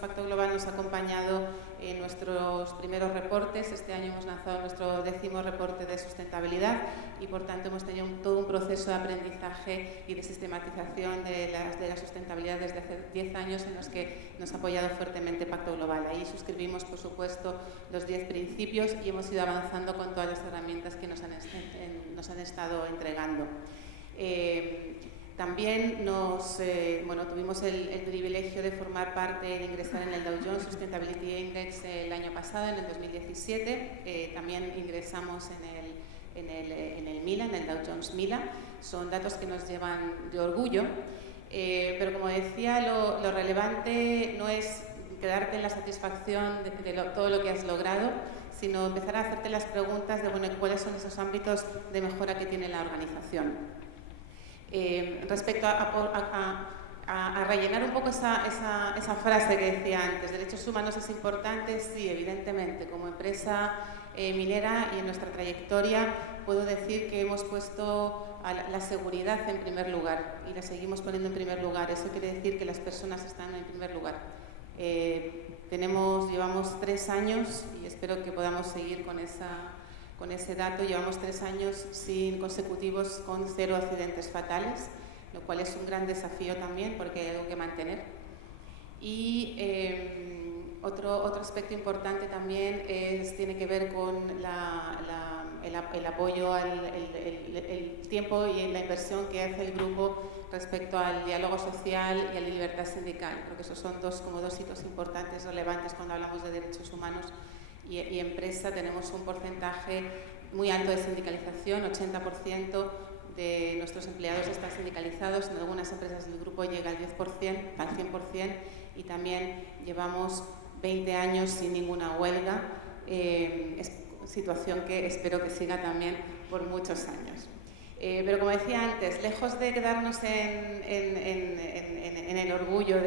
Pacto Global nos ha acompañado en nuestros primeros reportes. Este año hemos lanzado nuestro 10º reporte de sustentabilidad y, por tanto, hemos tenido todo un proceso de aprendizaje y de sistematización de la sustentabilidad desde hace 10 años, en los que nos ha apoyado fuertemente Pacto Global. Ahí suscribimos, por supuesto, los 10 principios y hemos ido avanzando con todas las herramientas que nos han estado entregando. También tuvimos el privilegio de formar parte, de ingresar en el Dow Jones Sustainability Index el año pasado, en el 2017. También ingresamos en el MILA, en el Dow Jones MILA. Son datos que nos llevan de orgullo. Pero, como decía, lo relevante no es quedarte en la satisfacción de todo lo que has logrado, sino empezar a hacerte las preguntas de cuáles son esos ámbitos de mejora que tiene la organización. Respecto a rellenar un poco esa frase que decía antes, derechos humanos es importante, sí, evidentemente. Como empresa minera y en nuestra trayectoria puedo decir que hemos puesto la seguridad en primer lugar y la seguimos poniendo en primer lugar. Eso quiere decir que las personas están en primer lugar. Llevamos 3 años y espero que podamos seguir con ese dato. Llevamos 3 años consecutivos con 0 accidentes fatales, lo cual es un gran desafío también, porque hay algo que mantener. Y otro aspecto importante también tiene que ver con el apoyo, el tiempo y la inversión que hace el grupo respecto al diálogo social y a la libertad sindical. Creo que esos son como dos hitos importantes, relevantes cuando hablamos de derechos humanos y empresa. Tenemos un porcentaje muy alto de sindicalización, 80% de nuestros empleados están sindicalizados, en algunas empresas del grupo llega al 10%, al 100%, y también llevamos 20 años sin ninguna huelga, situación que espero que siga también por muchos años. Pero como decía antes, lejos de quedarnos en el orgullo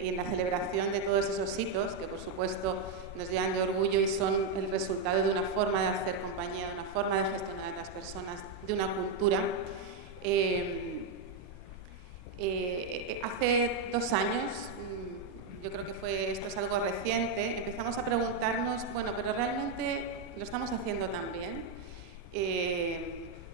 y en la celebración de todos esos hitos, que por supuesto nos llenan de orgullo y son el resultado de una forma de hacer compañía, de una forma de gestionar a las personas, de una cultura. Hace 2 años, yo creo que esto es algo reciente, empezamos a preguntarnos, bueno, pero realmente lo estamos haciendo tan bien.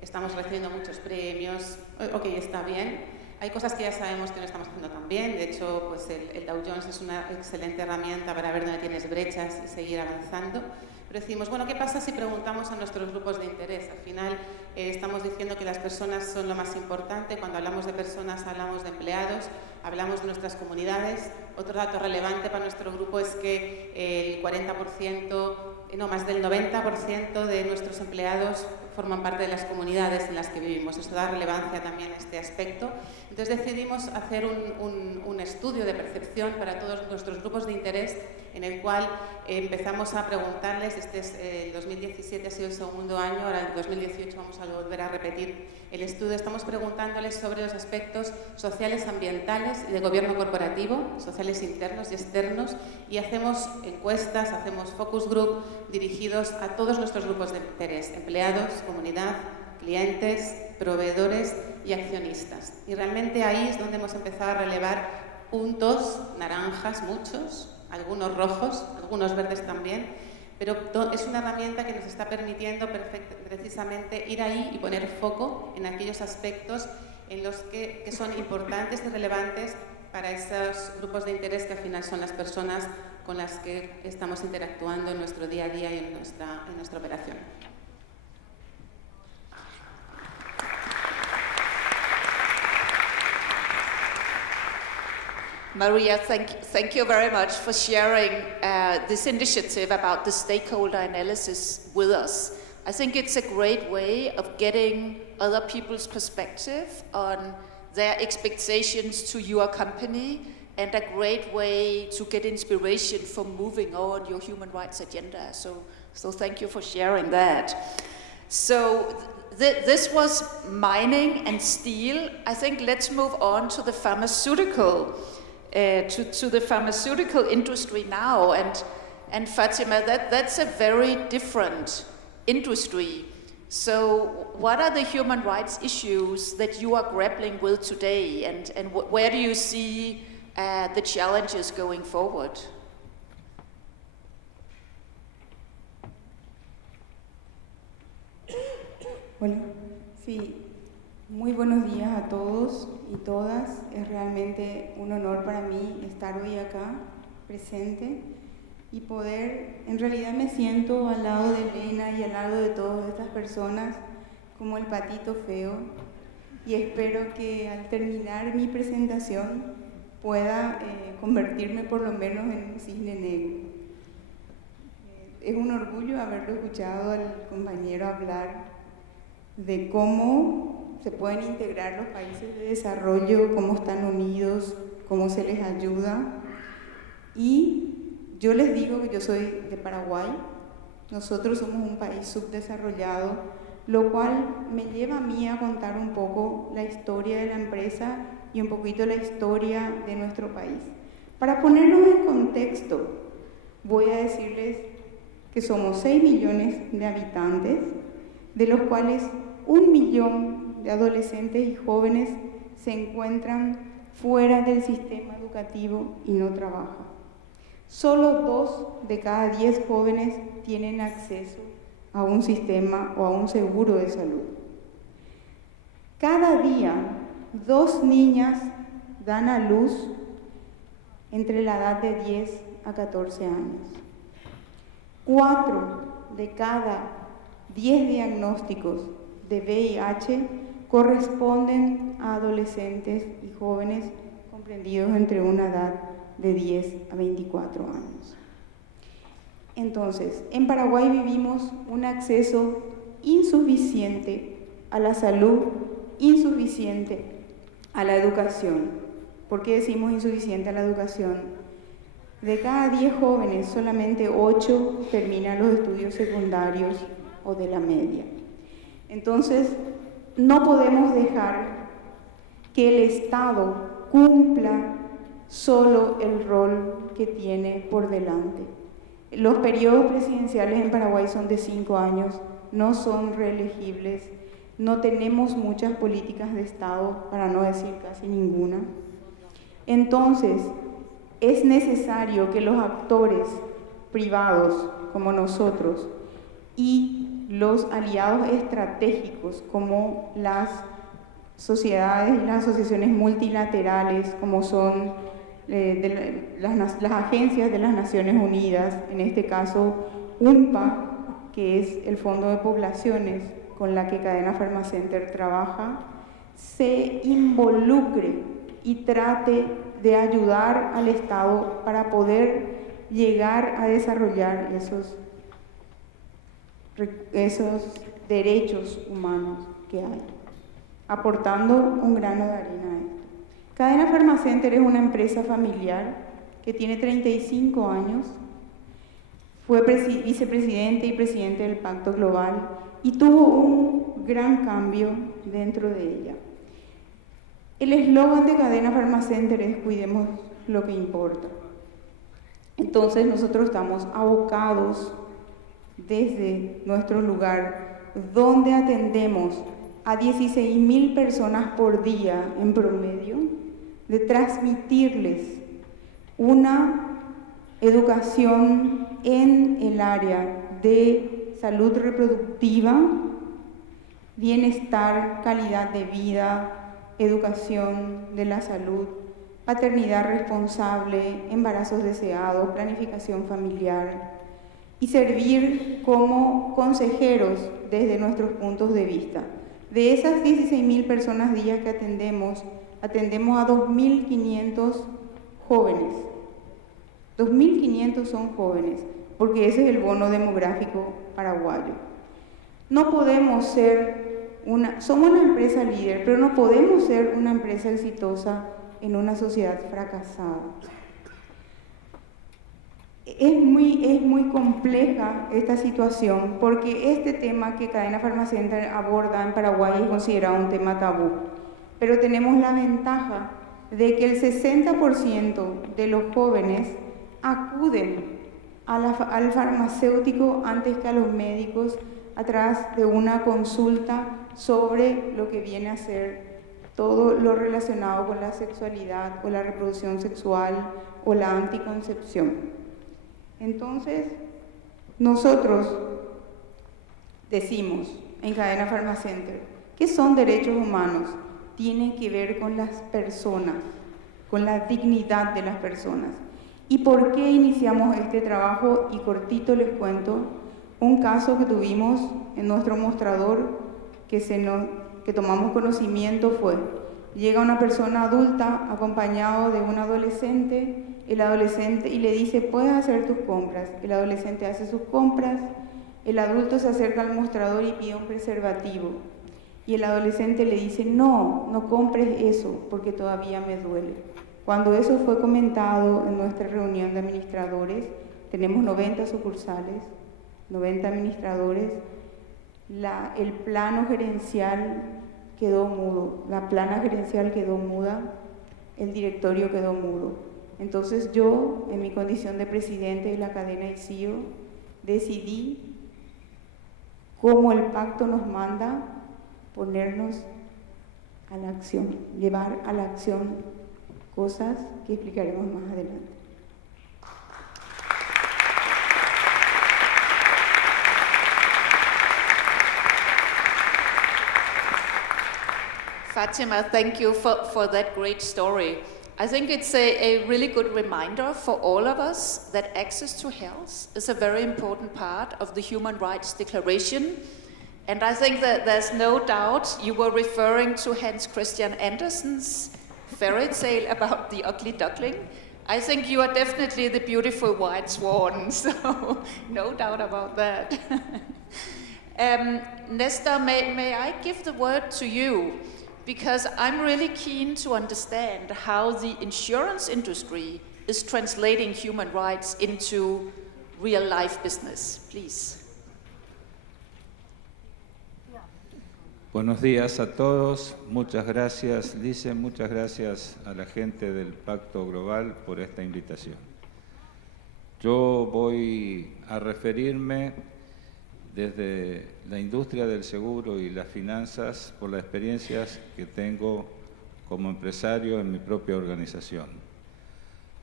Estamos recibiendo muchos premios, ok, está bien. Hay cosas que ya sabemos que no estamos haciendo tan bien, de hecho, pues el Dow Jones es una excelente herramienta para ver dónde tienes brechas y seguir avanzando. Pero decimos, bueno, ¿qué pasa si preguntamos a nuestros grupos de interés? Al final estamos diciendo que las personas son lo más importante. Cuando hablamos de personas hablamos de empleados, hablamos de nuestras comunidades. Otro dato relevante para nuestro grupo es que el 40%, no, más del 90% de nuestros empleados forman parte de las comunidades en las que vivimos. Eso da relevancia también a este aspecto. Entonces decidimos hacer un estudio de percepción para todos nuestros grupos de interés, en el cual empezamos a preguntarles, el 2017 ha sido el segundo año, ahora en 2018 vamos a volver a repetir el estudio, estamos preguntándoles sobre los aspectos sociales, ambientales y de gobierno corporativo, sociales internos y externos, y hacemos encuestas, hacemos focus group dirigidos a todos nuestros grupos de interés, empleados, comunidad, clientes, proveedores y accionistas. Y realmente ahí es donde hemos empezado a relevar puntos, naranjas, muchos, algunos rojos, algunos verdes también, pero es una herramienta que nos está permitiendo precisamente ir ahí y poner foco en aquellos aspectos en los que son importantes y relevantes para esos grupos de interés que al final son las personas con las que estamos interactuando en nuestro día a día y en nuestra operación. Maria, thank you very much for sharing this initiative about the stakeholder analysis with us. I think it's a great way of getting other people's perspective on their expectations to your company, and a great way to get inspiration for moving on your human rights agenda. So thank you for sharing that. So this was mining and steel. I think let's move on to the pharmaceutical to the pharmaceutical industry now, and Fatima, that's a very different industry. So what are the human rights issues that you are grappling with today, and where do you see the challenges going forward? Hola, sí, muy buenos días a todos y todas. Es realmente un honor para mí estar hoy acá, presente, y poder, en realidad me siento al lado de Elena y al lado de todas estas personas como el patito feo, y espero que al terminar mi presentación pueda convertirme por lo menos en un cisne negro. Es un orgullo haberlo escuchado al compañero hablar de cómo se pueden integrar los países de desarrollo, cómo están unidos, cómo se les ayuda. Y yo les digo que yo soy de Paraguay, nosotros somos un país subdesarrollado, lo cual me lleva a mí a contar un poco la historia de la empresa y un poquito la historia de nuestro país. Para ponernos en contexto, voy a decirles que somos 6 millones de habitantes, de los cuales 1 millón de adolescentes y jóvenes se encuentran fuera del sistema educativo y no trabajan. Solo 2 de cada 10 jóvenes tienen acceso a un sistema o a un seguro de salud. Cada día, 2 niñas dan a luz entre la edad de 10 a 14 años. 4 de cada 10 diagnósticos de VIH corresponden a adolescentes y jóvenes comprendidos entre una edad de 10 a 24 años. Entonces, en Paraguay vivimos un acceso insuficiente a la salud, insuficiente a la educación. ¿Por qué decimos insuficiente a la educación? De cada 10 jóvenes, solamente 8 terminan los estudios secundarios o de la media. Entonces, no podemos dejar que el Estado cumpla solo el rol que tiene por delante. Los periodos presidenciales en Paraguay son de 5 años, no son reelegibles, no tenemos muchas políticas de Estado, para no decir casi ninguna. Entonces, es necesario que los actores privados como nosotros y los aliados estratégicos como las sociedades y las asociaciones multilaterales, como son las agencias de las Naciones Unidas, en este caso UNPA, que es el Fondo de Poblaciones con la que Cadena Pharmacenter trabaja, se involucre y trate de ayudar al Estado para poder llegar a desarrollar esos derechos humanos que hay, aportando un grano de arena a esto. Cadena Pharmacenter es una empresa familiar que tiene 35 años, fue vicepresidente y presidente del Pacto Global y tuvo un gran cambio dentro de ella. El eslogan de Cadena Pharmacenter es "Cuidemos lo que importa". Entonces nosotros estamos abocados desde nuestro lugar, donde atendemos a 16.000 personas por día en promedio, de transmitirles una educación en el área de salud reproductiva, bienestar, calidad de vida, educación de la salud, paternidad responsable, embarazos deseados, planificación familiar, y servir como consejeros desde nuestros puntos de vista. De esas 16.000 personas días que atendemos a 2.500 jóvenes. 2.500 son jóvenes, porque ese es el bono demográfico paraguayo. No podemos ser somos una empresa líder, pero no podemos ser una empresa exitosa en una sociedad fracasada. Es muy compleja esta situación, porque este tema que Cadena Pharmacenter aborda en Paraguay es considerado un tema tabú. Pero tenemos la ventaja de que el 60% de los jóvenes acuden al farmacéutico antes que a los médicos a través de una consulta sobre lo que viene a ser todo lo relacionado con la sexualidad o la reproducción sexual o la anticoncepción. Entonces, nosotros decimos en Cadena Pharmacenter, ¿qué son derechos humanos? Tienen que ver con las personas, con la dignidad de las personas. ¿Y por qué iniciamos este trabajo? Y cortito les cuento un caso que tuvimos en nuestro mostrador que tomamos conocimiento fue: llega una persona adulta acompañado de un adolescente, el adolescente, y le dice: puedes hacer tus compras. El adolescente hace sus compras, el adulto se acerca al mostrador y pide un preservativo. Y el adolescente le dice: no compres eso porque todavía me duele. Cuando eso fue comentado en nuestra reunión de administradores, tenemos 90 sucursales, 90 administradores, el plano gerencial quedó mudo, la plana gerencial quedó muda, el directorio quedó mudo. Entonces yo, en mi condición de presidente de la cadena ICIO, decidí, como el pacto nos manda, ponernos a la acción, llevar a la acción cosas que explicaremos más adelante. Fatima, thank you for that great story. I think it's a really good reminder for all of us that access to health is a very important part of the Human Rights Declaration. And I think that there's no doubt you were referring to Hans Christian Andersen's fairy tale about the ugly duckling. I think you are definitely the beautiful white swan, so no doubt about that. Nestor, may I give the word to you? Because I'm really keen to understand how the insurance industry is translating human rights into real-life business. Please. Buenos días a todos. Muchas gracias, Lise. Muchas gracias a la gente del Pacto Global por esta invitación. Yo voy a referirme desde la industria del seguro y las finanzas por las experiencias que tengo como empresario en mi propia organización.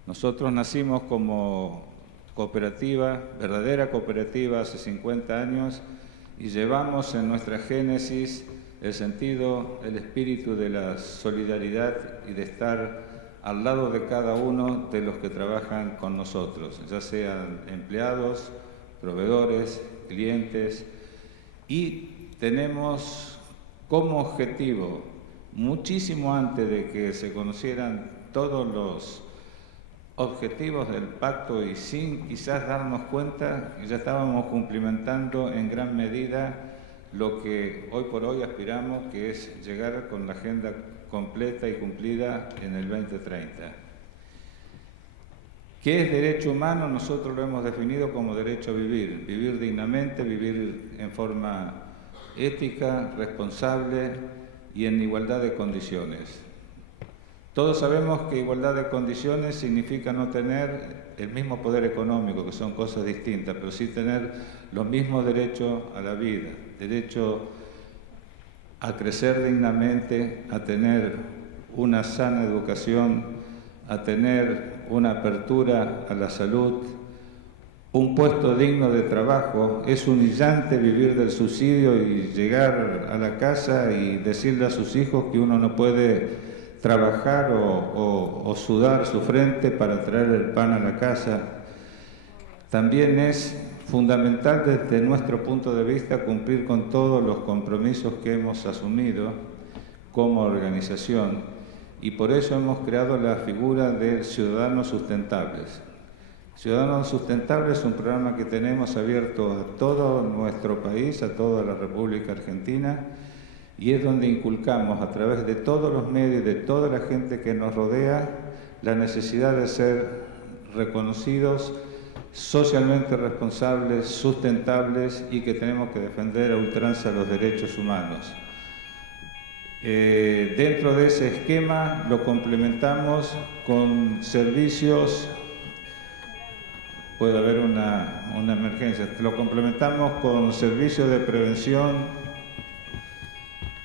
Nosotros nacimos como cooperativa, verdadera cooperativa, hace 50 años y llevamos en nuestra génesis el sentido, el espíritu de la solidaridad y de estar al lado de cada uno de los que trabajan con nosotros, ya sean empleados, proveedores, clientes, y tenemos como objetivo, muchísimo antes de que se conocieran todos los objetivos del pacto y sin quizás darnos cuenta, ya estábamos cumplimentando en gran medida lo que hoy por hoy aspiramos, que es llegar con la agenda completa y cumplida en el 2030. ¿Qué es derecho humano? Nosotros lo hemos definido como derecho a vivir, vivir dignamente, vivir en forma ética, responsable y en igualdad de condiciones. Todos sabemos que igualdad de condiciones significa no tener el mismo poder económico, que son cosas distintas, pero sí tener los mismos derechos a la vida, derecho a crecer dignamente, a tener una sana educación, a tener una apertura a la salud, un puesto digno de trabajo. Es humillante vivir del subsidio y llegar a la casa y decirle a sus hijos que uno no puede trabajar o sudar su frente para traer el pan a la casa. También es fundamental desde nuestro punto de vista cumplir con todos los compromisos que hemos asumido como organización y por eso hemos creado la figura de Ciudadanos Sustentables. Ciudadanos Sustentables es un programa que tenemos abierto a todo nuestro país, a toda la República Argentina, y es donde inculcamos a través de todos los medios, de toda la gente que nos rodea, la necesidad de ser reconocidos, socialmente responsables, sustentables y que tenemos que defender a ultranza los derechos humanos. Dentro de ese esquema lo complementamos con servicios, puede haber una emergencia, lo complementamos con servicios de prevención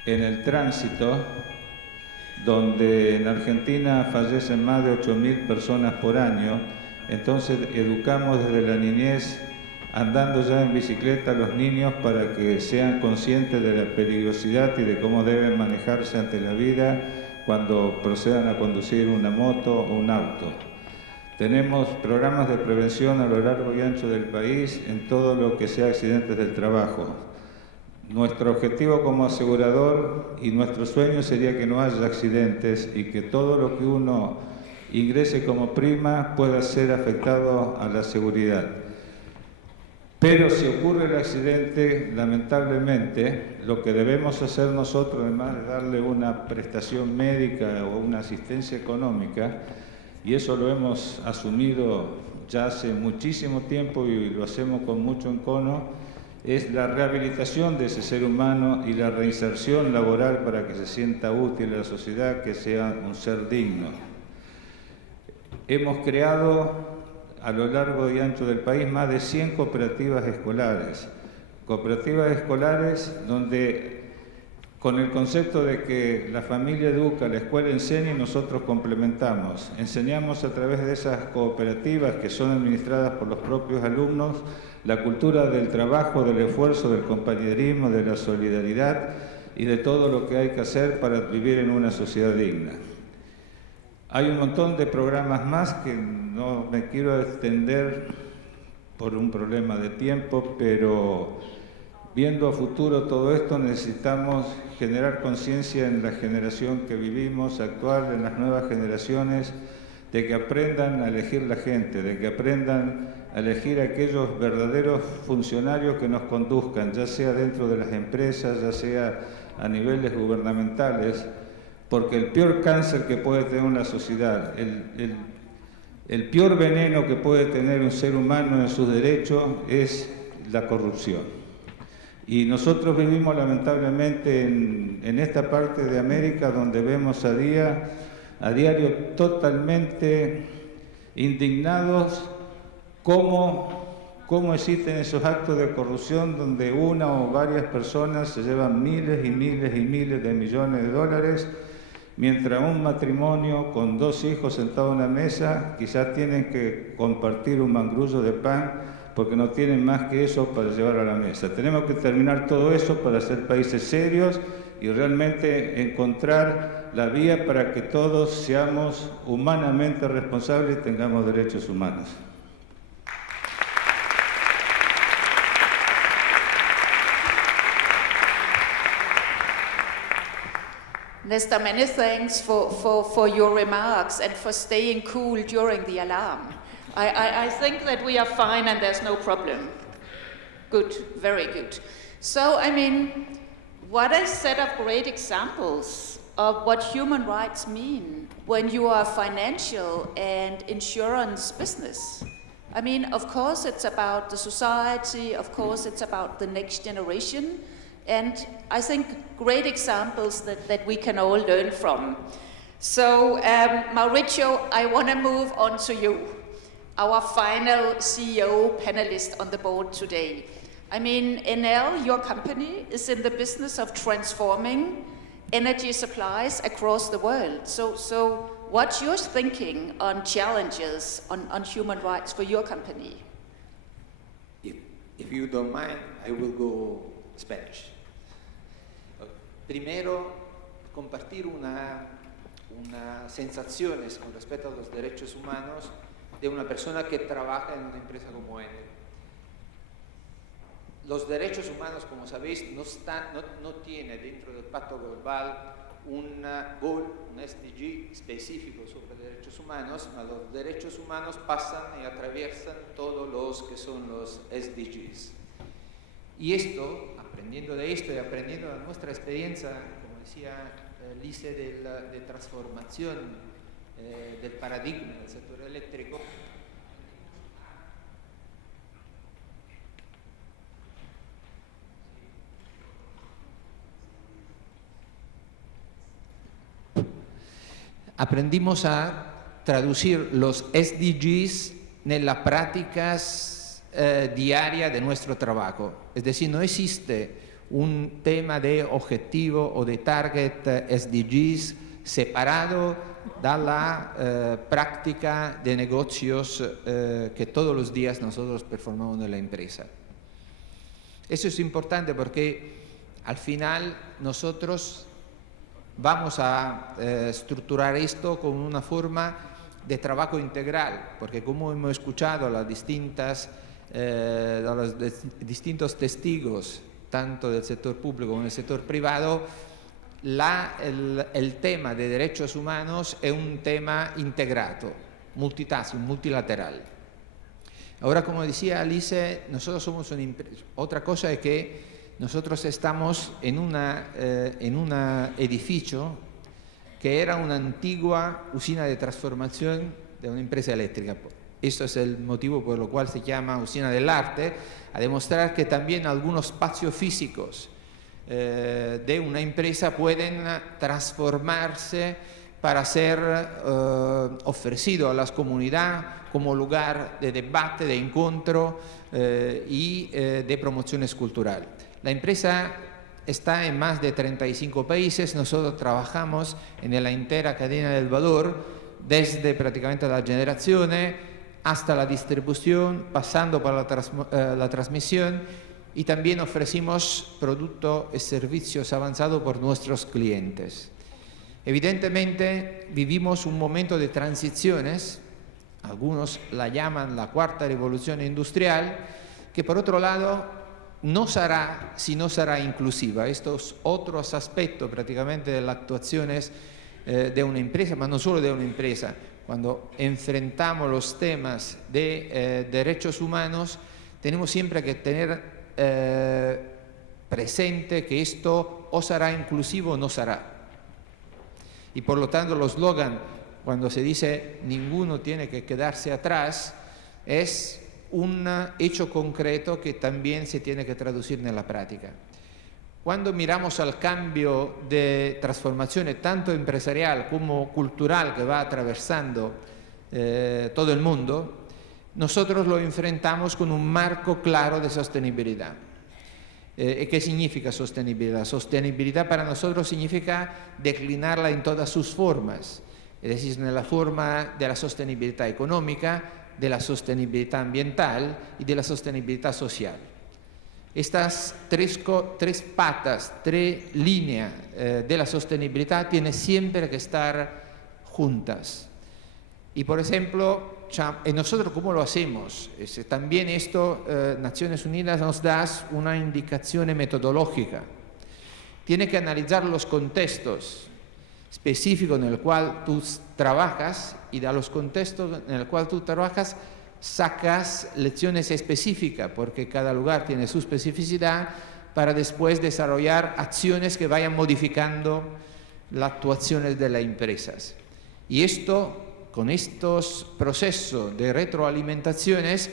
en el tránsito, donde en Argentina fallecen más de 8.000 personas por año. Entonces educamos desde la niñez, andando ya en bicicleta a los niños para que sean conscientes de la peligrosidad y de cómo deben manejarse ante la vida cuando procedan a conducir una moto o un auto. Tenemos programas de prevención a lo largo y ancho del país en todo lo que sea accidentes del trabajo. Nuestro objetivo como asegurador y nuestro sueño sería que no haya accidentes y que todo lo que uno ingrese como prima pueda ser afectado a la seguridad. Pero si ocurre el accidente, lamentablemente, lo que debemos hacer nosotros, además de darle una prestación médica o una asistencia económica, y eso lo hemos asumido ya hace muchísimo tiempo y lo hacemos con mucho encono, es la rehabilitación de ese ser humano y la reinserción laboral para que se sienta útil a la sociedad, que sea un ser digno. Hemos creado a lo largo y ancho del país más de 100 cooperativas escolares donde con el concepto de que la familia educa, la escuela enseña y nosotros complementamos. Enseñamos a través de esas cooperativas que son administradas por los propios alumnos la cultura del trabajo, del esfuerzo, del compañerismo, de la solidaridad y de todo lo que hay que hacer para vivir en una sociedad digna. Hay un montón de programas más que no me quiero extender por un problema de tiempo, pero viendo a futuro todo esto necesitamos generar conciencia en la generación que vivimos actual, en las nuevas generaciones, de que aprendan a elegir la gente, de que aprendan a elegir aquellos verdaderos funcionarios que nos conduzcan, ya sea dentro de las empresas, ya sea a niveles gubernamentales, porque el peor cáncer que puede tener una sociedad, el peor veneno que puede tener un ser humano en sus derechos es la corrupción. Y nosotros vivimos lamentablemente en esta parte de América donde vemos a diario totalmente indignados cómo existen esos actos de corrupción donde una o varias personas se llevan miles y miles y miles de millones de dólares, mientras un matrimonio con 2 hijos sentados en una mesa quizás tienen que compartir un mangrullo de pan porque no tienen más que eso para llevar a la mesa. Tenemos que terminar todo eso para ser países serios y realmente encontrar la vía para que todos seamos humanamente responsables y tengamos derechos humanos. Nesta, many thanks for your remarks and for staying cool during the alarm. I think that we are fine and there's no problem. Good, very good. So, I mean, what a set of great examples of what human rights mean when you are financial and insurance business. I mean, of course it's about the society, of course it's about the next generation, and I think great examples that we can all learn from. So, Mauricio, I want to move on to you, our final CEO panelist on the board today. I mean, Enel, your company, is in the business of transforming energy supplies across the world. So what's your thinking on challenges on human rights for your company? If you don't mind, I will go Spanish. Primero, compartir unas sensaciones con respecto a los derechos humanos de una persona que trabaja en una empresa como Enel. Los derechos humanos, como sabéis, no tiene dentro del Pacto Global un goal, un SDG específico sobre derechos humanos, pero los derechos humanos pasan y atraviesan todos los que son los SDGs. Y esto, aprendiendo de esto y aprendiendo de nuestra experiencia, como decía Lise, de transformación del paradigma del sector eléctrico, aprendimos a traducir los SDGs en las prácticas diarias de nuestro trabajo. Es decir, no existe un tema de objetivo o de target SDGs separado de la práctica de negocios que todos los días nosotros performamos en la empresa. Eso es importante porque al final nosotros vamos a estructurar esto con una forma de trabajo integral, porque como hemos escuchado a los distintos testigos, tanto del sector público como del sector privado, el tema de derechos humanos es un tema integrado, multitasking, multilateral. Ahora, como decía Alice, nosotros somos una empresa. Otra cosa es que nosotros estamos en un edificio que era una antigua usina de transformación de una empresa eléctrica. Esto es el motivo por el cual se llama usina del arte, a demostrar que también algunos espacios físicos de una empresa pueden transformarse para ser ofrecido a la comunidad como lugar de debate, de encuentro y de promociones culturales. La empresa está en más de 35 países, nosotros trabajamos en la entera cadena del valor, desde prácticamente la generación hasta la distribución, pasando por la transmisión, y también ofrecimos productos y servicios avanzados por nuestros clientes. Evidentemente vivimos un momento de transiciones, algunos la llaman la cuarta revolución industrial, que por otro lado no será si no será inclusiva. Estos otros aspectos prácticamente de las actuaciones de una empresa, pero no solo de una empresa. Cuando enfrentamos los temas de derechos humanos, tenemos siempre que tener presente que esto o será inclusivo o no será. Y por lo tanto el eslogan, cuando se dice ninguno tiene que quedarse atrás, es un hecho concreto que también se tiene que traducir en la práctica. Cuando miramos al cambio de transformación tanto empresarial como cultural que va atravesando todo el mundo, nosotros lo enfrentamos con un marco claro de sostenibilidad. ¿Qué significa sostenibilidad? Sostenibilidad para nosotros significa declinarla en todas sus formas, es decir, en la forma de la sostenibilidad económica, de la sostenibilidad ambiental y de la sostenibilidad social. Estas tres patas, tres líneas de la sostenibilidad tienen siempre que estar juntas. Y por ejemplo, nosotros ¿cómo lo hacemos? También esto, Naciones Unidas nos da una indicación metodológica. Tiene que analizar los contextos específicos en el cual tú trabajas y de los contextos en el cual tú trabajas sacas lecciones específicas, porque cada lugar tiene su especificidad, para después desarrollar acciones que vayan modificando las actuaciones de las empresas. Y esto, con estos procesos de retroalimentaciones,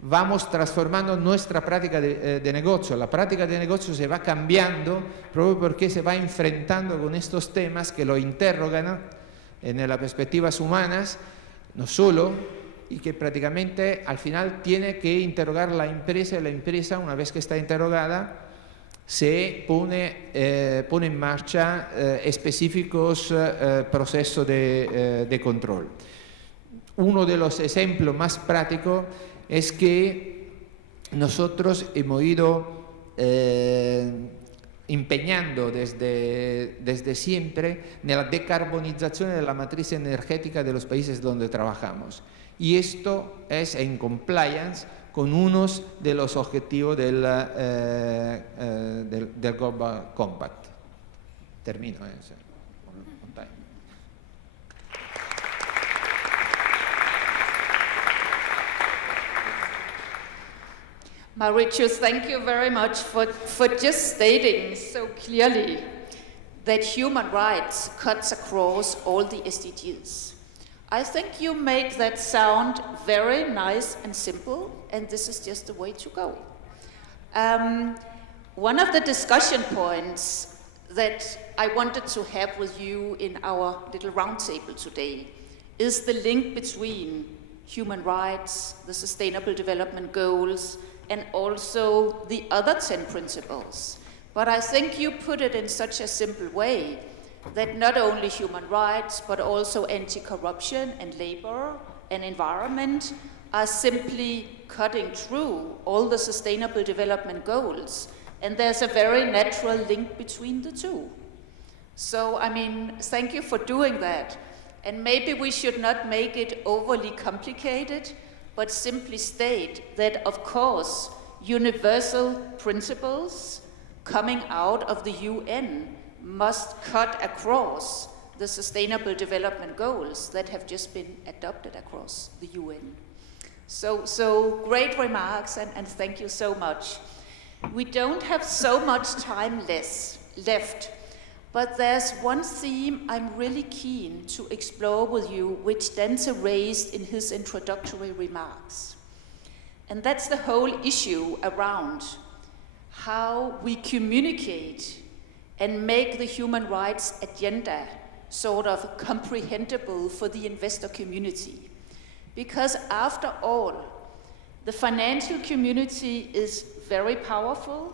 vamos transformando nuestra práctica de negocio. La práctica de negocio se va cambiando proprio porque se va enfrentando con estos temas que lo interrogan en las perspectivas humanas, no solo, y que prácticamente al final tiene que interrogar la empresa, y la empresa, una vez que está interrogada, se pone en marcha específicos procesos de control. Uno de los ejemplos más prácticos es que nosotros hemos ido empeñando desde siempre en la decarbonización de la matriz energética de los países donde trabajamos. Y esto es en compliance con unos de los objetivos del Global Compact. Termino. Mauritius, thank you very much for just stating so clearly that human rights cuts across all the SDGs. I think you made that sound very nice and simple, and this is just the way to go. One of the discussion points that I wanted to have with you in our little roundtable today is the link between human rights, the Sustainable Development Goals, and also the other 10 principles. But I think you put it in such a simple way that not only human rights, but also anti-corruption and labor and environment are simply cutting through all the Sustainable Development Goals. And there's a very natural link between the two. So, I mean, thank you for doing that. And maybe we should not make it overly complicated, but simply state that, of course, universal principles coming out of the UN must cut across the Sustainable Development Goals that have just been adopted across the UN. So great remarks, and thank you so much. We don't have so much time left, but there's one theme I'm really keen to explore with you, which Dante raised in his introductory remarks. And that's the whole issue around how we communicate and make the human rights agenda sort of comprehensible for the investor community. Because after all, the financial community is very powerful,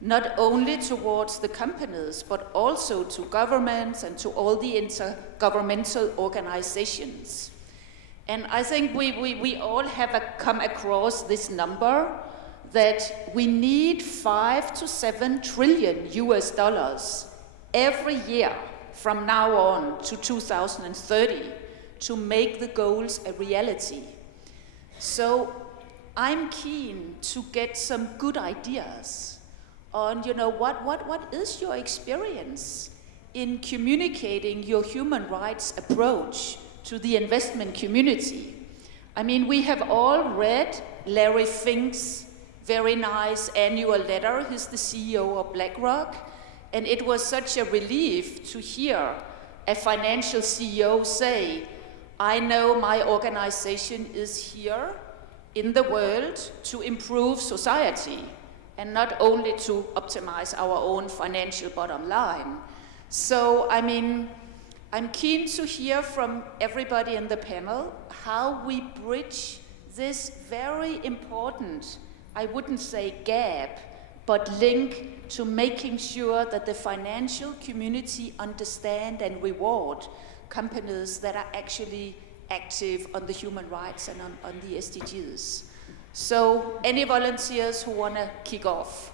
not only towards the companies, but also to governments and to all the intergovernmental organizations. And I think we all have come across this number that we need $5 to $7 trillion every year from now on to 2030 to make the goals a reality. So I'm keen to get some good ideas on, what is your experience in communicating your human rights approach to the investment community? I mean, we have all read Larry Fink's very nice annual letter. He's the CEO of BlackRock. And it was such a relief to hear a financial CEO say, I know my organization is here in the world to improve society and not only to optimize our own financial bottom line. So, I mean, I'm keen to hear from everybody in the panel how we bridge this very important, I wouldn't say gap, but link to making sure that the financial community understand and reward companies that are actually active on the human rights and on the SDGs. So, any volunteers who want to kick off?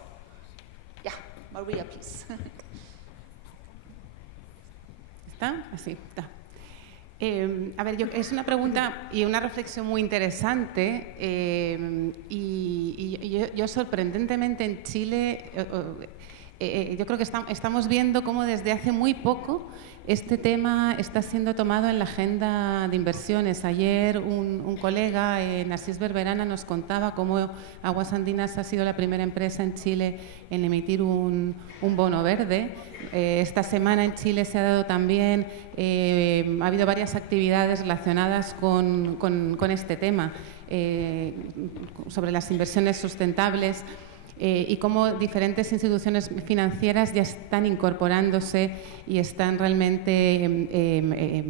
Yeah, Maria, please. ¿Está? Así, está. A ver, es una pregunta y una reflexión muy interesante y yo sorprendentemente en Chile, yo creo que estamos viendo cómo desde hace muy poco este tema está siendo tomado en la agenda de inversiones. Ayer un colega, Narcís Berberana, nos contaba cómo Aguas Andinas ha sido la primera empresa en Chile en emitir un bono verde. Esta semana en Chile se ha dado también, ha habido varias actividades relacionadas con este tema, sobre las inversiones sustentables. Y cómo diferentes instituciones financieras ya están incorporándose y están realmente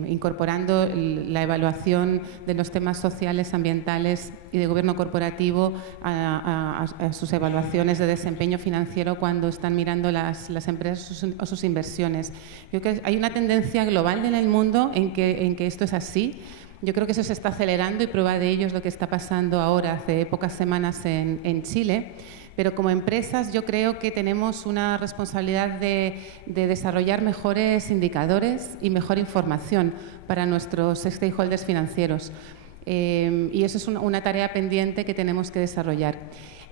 incorporando la evaluación de los temas sociales, ambientales y de gobierno corporativo a sus evaluaciones de desempeño financiero cuando están mirando las empresas o sus inversiones. Yo creo que hay una tendencia global en el mundo en que esto es así. Yo creo que eso se está acelerando y prueba de ello es lo que está pasando ahora, hace pocas semanas en Chile. Pero como empresas yo creo que tenemos una responsabilidad de desarrollar mejores indicadores y mejor información para nuestros stakeholders financieros. Y eso es una tarea pendiente que tenemos que desarrollar.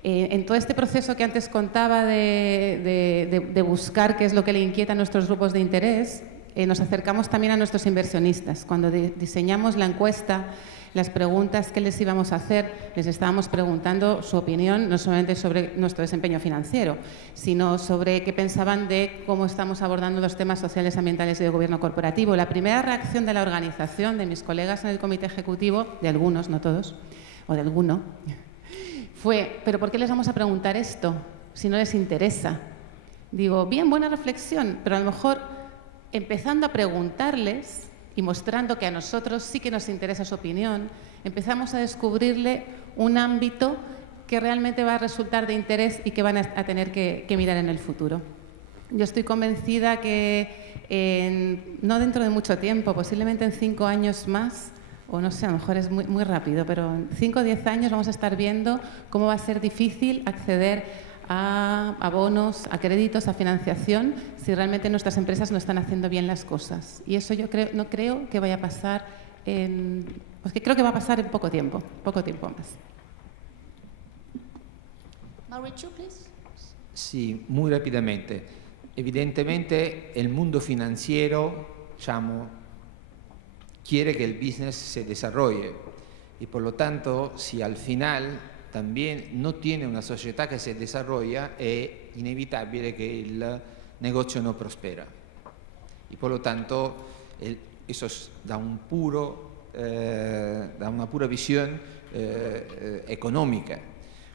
En todo este proceso que antes contaba de buscar qué es lo que le inquieta a nuestros grupos de interés, nos acercamos también a nuestros inversionistas. Cuando diseñamos la encuesta, las preguntas que les íbamos a hacer, les estábamos preguntando su opinión no solamente sobre nuestro desempeño financiero, sino sobre qué pensaban de cómo estamos abordando los temas sociales, ambientales y de gobierno corporativo. La primera reacción de la organización, de mis colegas en el comité ejecutivo, de algunos, no todos, o de alguno, fue, ¿pero por qué les vamos a preguntar esto si no les interesa? Digo, bien, buena reflexión, pero a lo mejor empezando a preguntarles y mostrando que a nosotros sí que nos interesa su opinión, empezamos a descubrirle un ámbito que realmente va a resultar de interés y que van a tener que mirar en el futuro. Yo estoy convencida que no dentro de mucho tiempo, posiblemente en 5 años más, o no sé, a lo mejor es muy rápido, pero en 5 o 10 años vamos a estar viendo cómo va a ser difícil acceder a bonos, a créditos, a financiación, si realmente nuestras empresas no están haciendo bien las cosas. Y eso yo no creo que vaya a pasar pues que creo que va a pasar en poco tiempo más. Mauricio, please. Sí, muy rápidamente. Evidentemente el mundo financiero, quiere que el business se desarrolle y por lo tanto, si al final también no tiene una sociedad que se desarrolla, es inevitable que el negocio no prospera. Y por lo tanto, eso da una pura visión económica.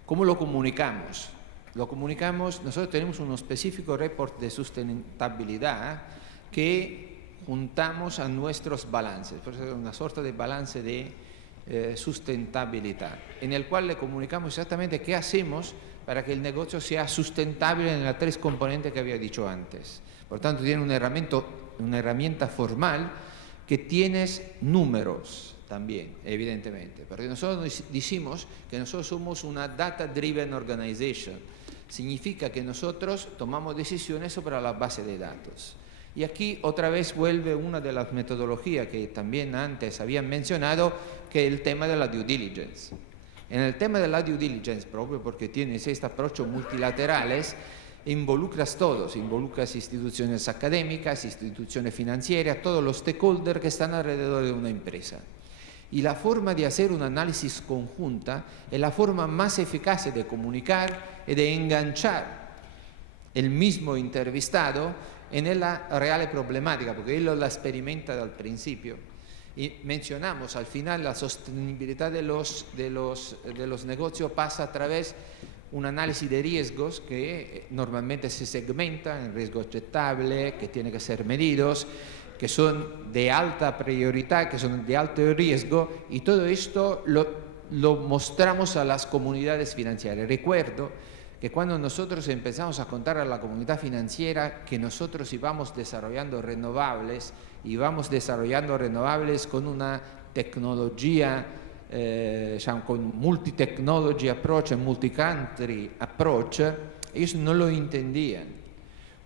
¿Cómo lo comunicamos? Nosotros tenemos un específico report de sustentabilidad que juntamos a nuestros balances, por eso es una sorta de balance de sustentabilidad, en el cual le comunicamos exactamente qué hacemos para que el negocio sea sustentable en las 3 componentes que había dicho antes. Por tanto, tiene una herramienta formal que tiene números también, evidentemente, porque nosotros decimos que nosotros somos una data-driven organization. Significa que nosotros tomamos decisiones sobre la base de datos. Y aquí otra vez vuelve una de las metodologías que también antes habían mencionado, que es el tema de la due diligence. En el tema de la due diligence, propio porque tienes este approach multilaterales, involucras todos, involucras instituciones académicas, instituciones financieras, todos los stakeholders que están alrededor de una empresa. Y la forma de hacer un análisis conjunta es la forma más eficaz de comunicar y de enganchar el mismo entrevistado en la real problemática, porque él la experimenta al principio. Y mencionamos al final la sostenibilidad de los negocios pasa a través de un análisis de riesgos que normalmente se segmenta en riesgos aceptables, que tienen que ser medidos, que son de alta prioridad, que son de alto riesgo, y todo esto lo mostramos a las comunidades financieras. Recuerdo que cuando nosotros empezamos a contar a la comunidad financiera que nosotros íbamos desarrollando renovables con una tecnología, con multi-technology approach y multi-country approach, ellos no lo entendían.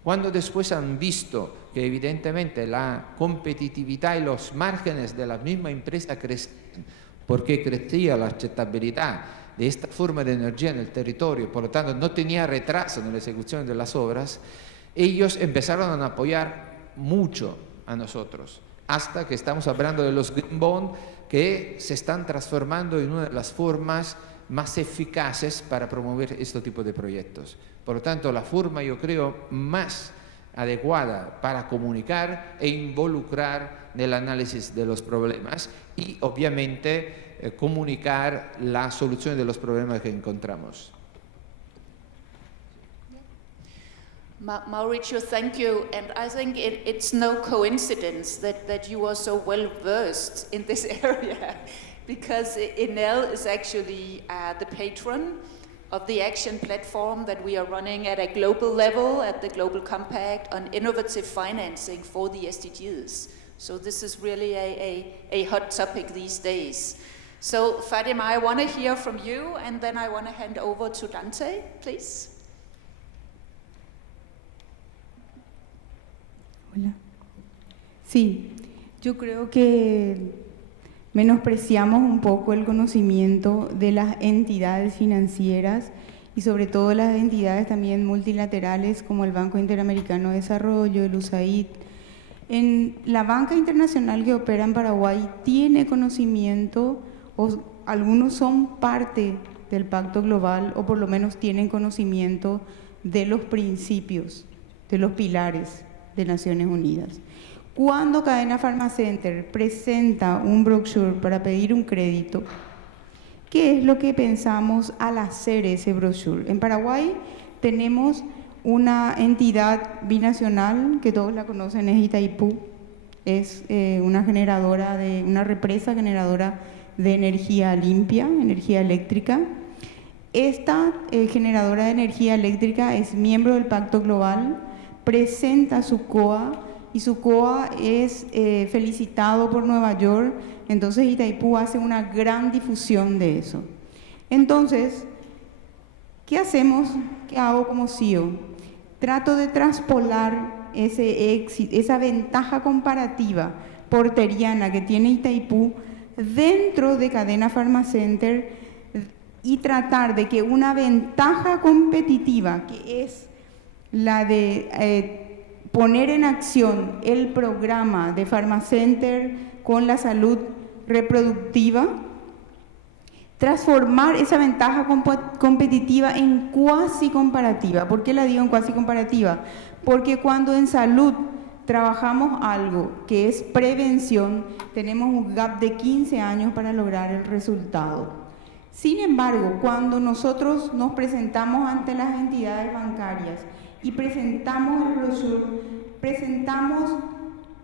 Cuando después han visto que evidentemente la competitividad y los márgenes de la misma empresa crecían, porque crecía la aceptabilidad de esta forma de energía en el territorio, por lo tanto no tenía retraso en la ejecución de las obras, ellos empezaron a apoyar mucho a nosotros, hasta que estamos hablando de los Green Bond, que se están transformando en una de las formas más eficaces para promover este tipo de proyectos. Por lo tanto, la forma, yo creo, más adecuada para comunicar e involucrar en el análisis de los problemas y, obviamente, comunicar la solución de los problemas que encontramos. Mauricio, thank you. And I think it's no coincidence that you are so well versed in this area, because Enel is actually the patron of the action platform that we are running at a global level, at the Global Compact, on innovative financing for the SDGs. So this is really a hot topic these days. So Fatima, I want to hear from you, and then I want to hand over to Dante, please. Hola. Sí, yo creo que menospreciamos un poco el conocimiento de las entidades financieras y sobre todo las entidades también multilaterales como el Banco Interamericano de Desarrollo, el USAID. En la banca internacional que opera en Paraguay tiene conocimiento, o algunos son parte del Pacto Global, o por lo menos tienen conocimiento de los principios, de los pilares de Naciones Unidas. Cuando Cadena Pharmacenter presenta un brochure para pedir un crédito, ¿qué es lo que pensamos al hacer ese brochure? En Paraguay tenemos una entidad binacional que todos la conocen, es Itaipú, es una represa generadora de energía limpia, energía eléctrica. Esta generadora de energía eléctrica es miembro del Pacto Global, presenta su COA y su COA es felicitado por Nueva York, entonces Itaipú hace una gran difusión de eso. Entonces, ¿qué hacemos? ¿Qué hago como CEO? Trato de traspolar esa ventaja comparativa porteriana que tiene Itaipú dentro de Cadena Pharmacenter y tratar de que una ventaja competitiva, que es la de poner en acción el programa de Pharmacenter con la salud reproductiva, transformar esa ventaja competitiva en cuasi comparativa. ¿Por qué la digo en cuasi comparativa? Porque cuando en salud trabajamos algo que es prevención, tenemos un gap de 15 años para lograr el resultado. Sin embargo, cuando nosotros nos presentamos ante las entidades bancarias y presentamos el brochure, presentamos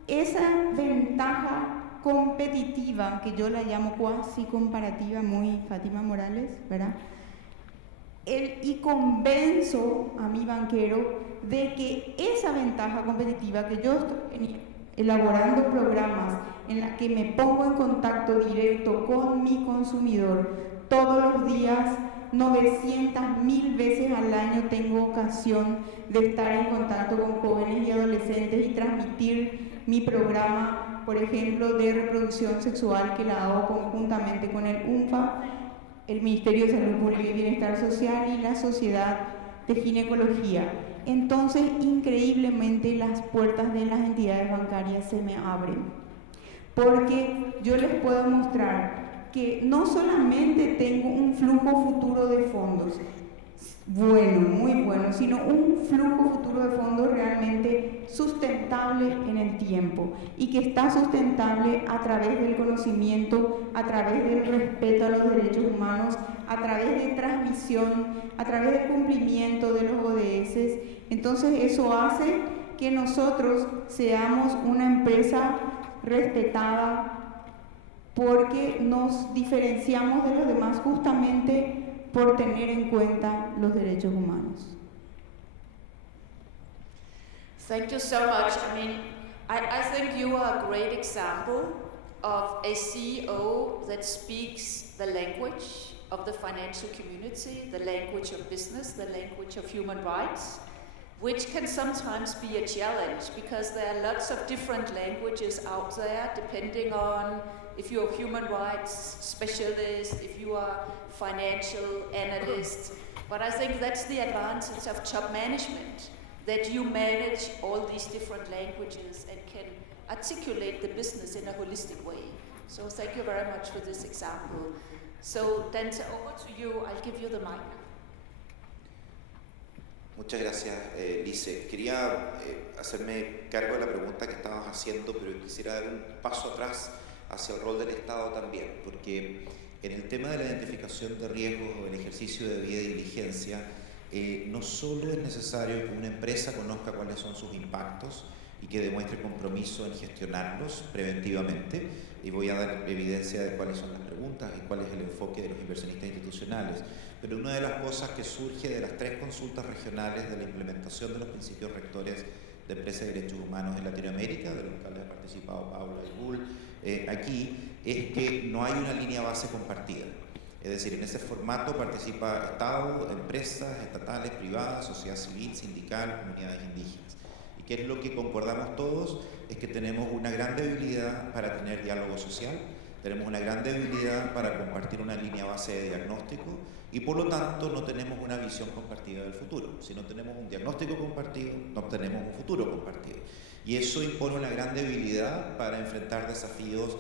esa ventaja competitiva, que yo la llamo cuasi comparativa, muy Fátima Morales, ¿verdad? Y convenzo a mi banquero de que esa ventaja competitiva, que yo estoy elaborando programas en los que me pongo en contacto directo con mi consumidor todos los días, 900.000 veces al año tengo ocasión de estar en contacto con jóvenes y adolescentes y transmitir mi programa, por ejemplo, de reproducción sexual, que la hago conjuntamente con el UNFA, el Ministerio de Salud Pública y Bienestar Social y la Sociedad de Ginecología. Entonces, increíblemente, las puertas de las entidades bancarias se me abren, porque yo les puedo mostrar que no solamente tengo un flujo futuro de fondos, bueno, muy bueno, sino un flujo futuro de fondos realmente sustentable en el tiempo y que está sustentable a través del conocimiento, a través del respeto a los derechos humanos, a través de transmisión, a través del cumplimiento de los ODS. Entonces eso hace que nosotros seamos una empresa respetada, porque nos diferenciamos de los demás justamente por tener en cuenta los derechos humanos. Thank you so much. I mean, I think you are a great example of a CEO that speaks the language of the financial community, the language of business, the language of human rights, which can sometimes be a challenge because there are lots of different languages out there depending on if you're a human rights specialist, if you are financial analyst. But I think that's the advantage of top management, that you manage all these different languages and can articulate the business in a holistic way. So thank you very much for this example. So Dante, over to you. I'll give you the mic. Muchas gracias, Lice. Quería hacerme cargo de la pregunta que estabas haciendo, pero quisiera dar un paso atrás hacia el rol del Estado también, porque en el tema de la identificación de riesgos o el ejercicio de debida diligencia, no solo es necesario que una empresa conozca cuáles son sus impactos y que demuestre compromiso en gestionarlos preventivamente, y voy a dar evidencia de cuáles son las preguntas y cuál es el enfoque de los inversionistas institucionales, pero una de las cosas que surge de las 3 consultas regionales de la implementación de los principios rectores de empresas de derechos humanos en Latinoamérica, de los cuales ha participado Paula y Bull, aquí, es que no hay una línea base compartida. Es decir, en ese formato participa Estado, empresas estatales, privadas, sociedad civil, sindical, comunidades indígenas. ¿Y qué es lo que concordamos todos? Es que tenemos una gran debilidad para tener diálogo social, tenemos una gran debilidad para compartir una línea base de diagnóstico y por lo tanto no tenemos una visión compartida del futuro. Si no tenemos un diagnóstico compartido, no tenemos un futuro compartido. Y eso impone una gran debilidad para enfrentar desafíos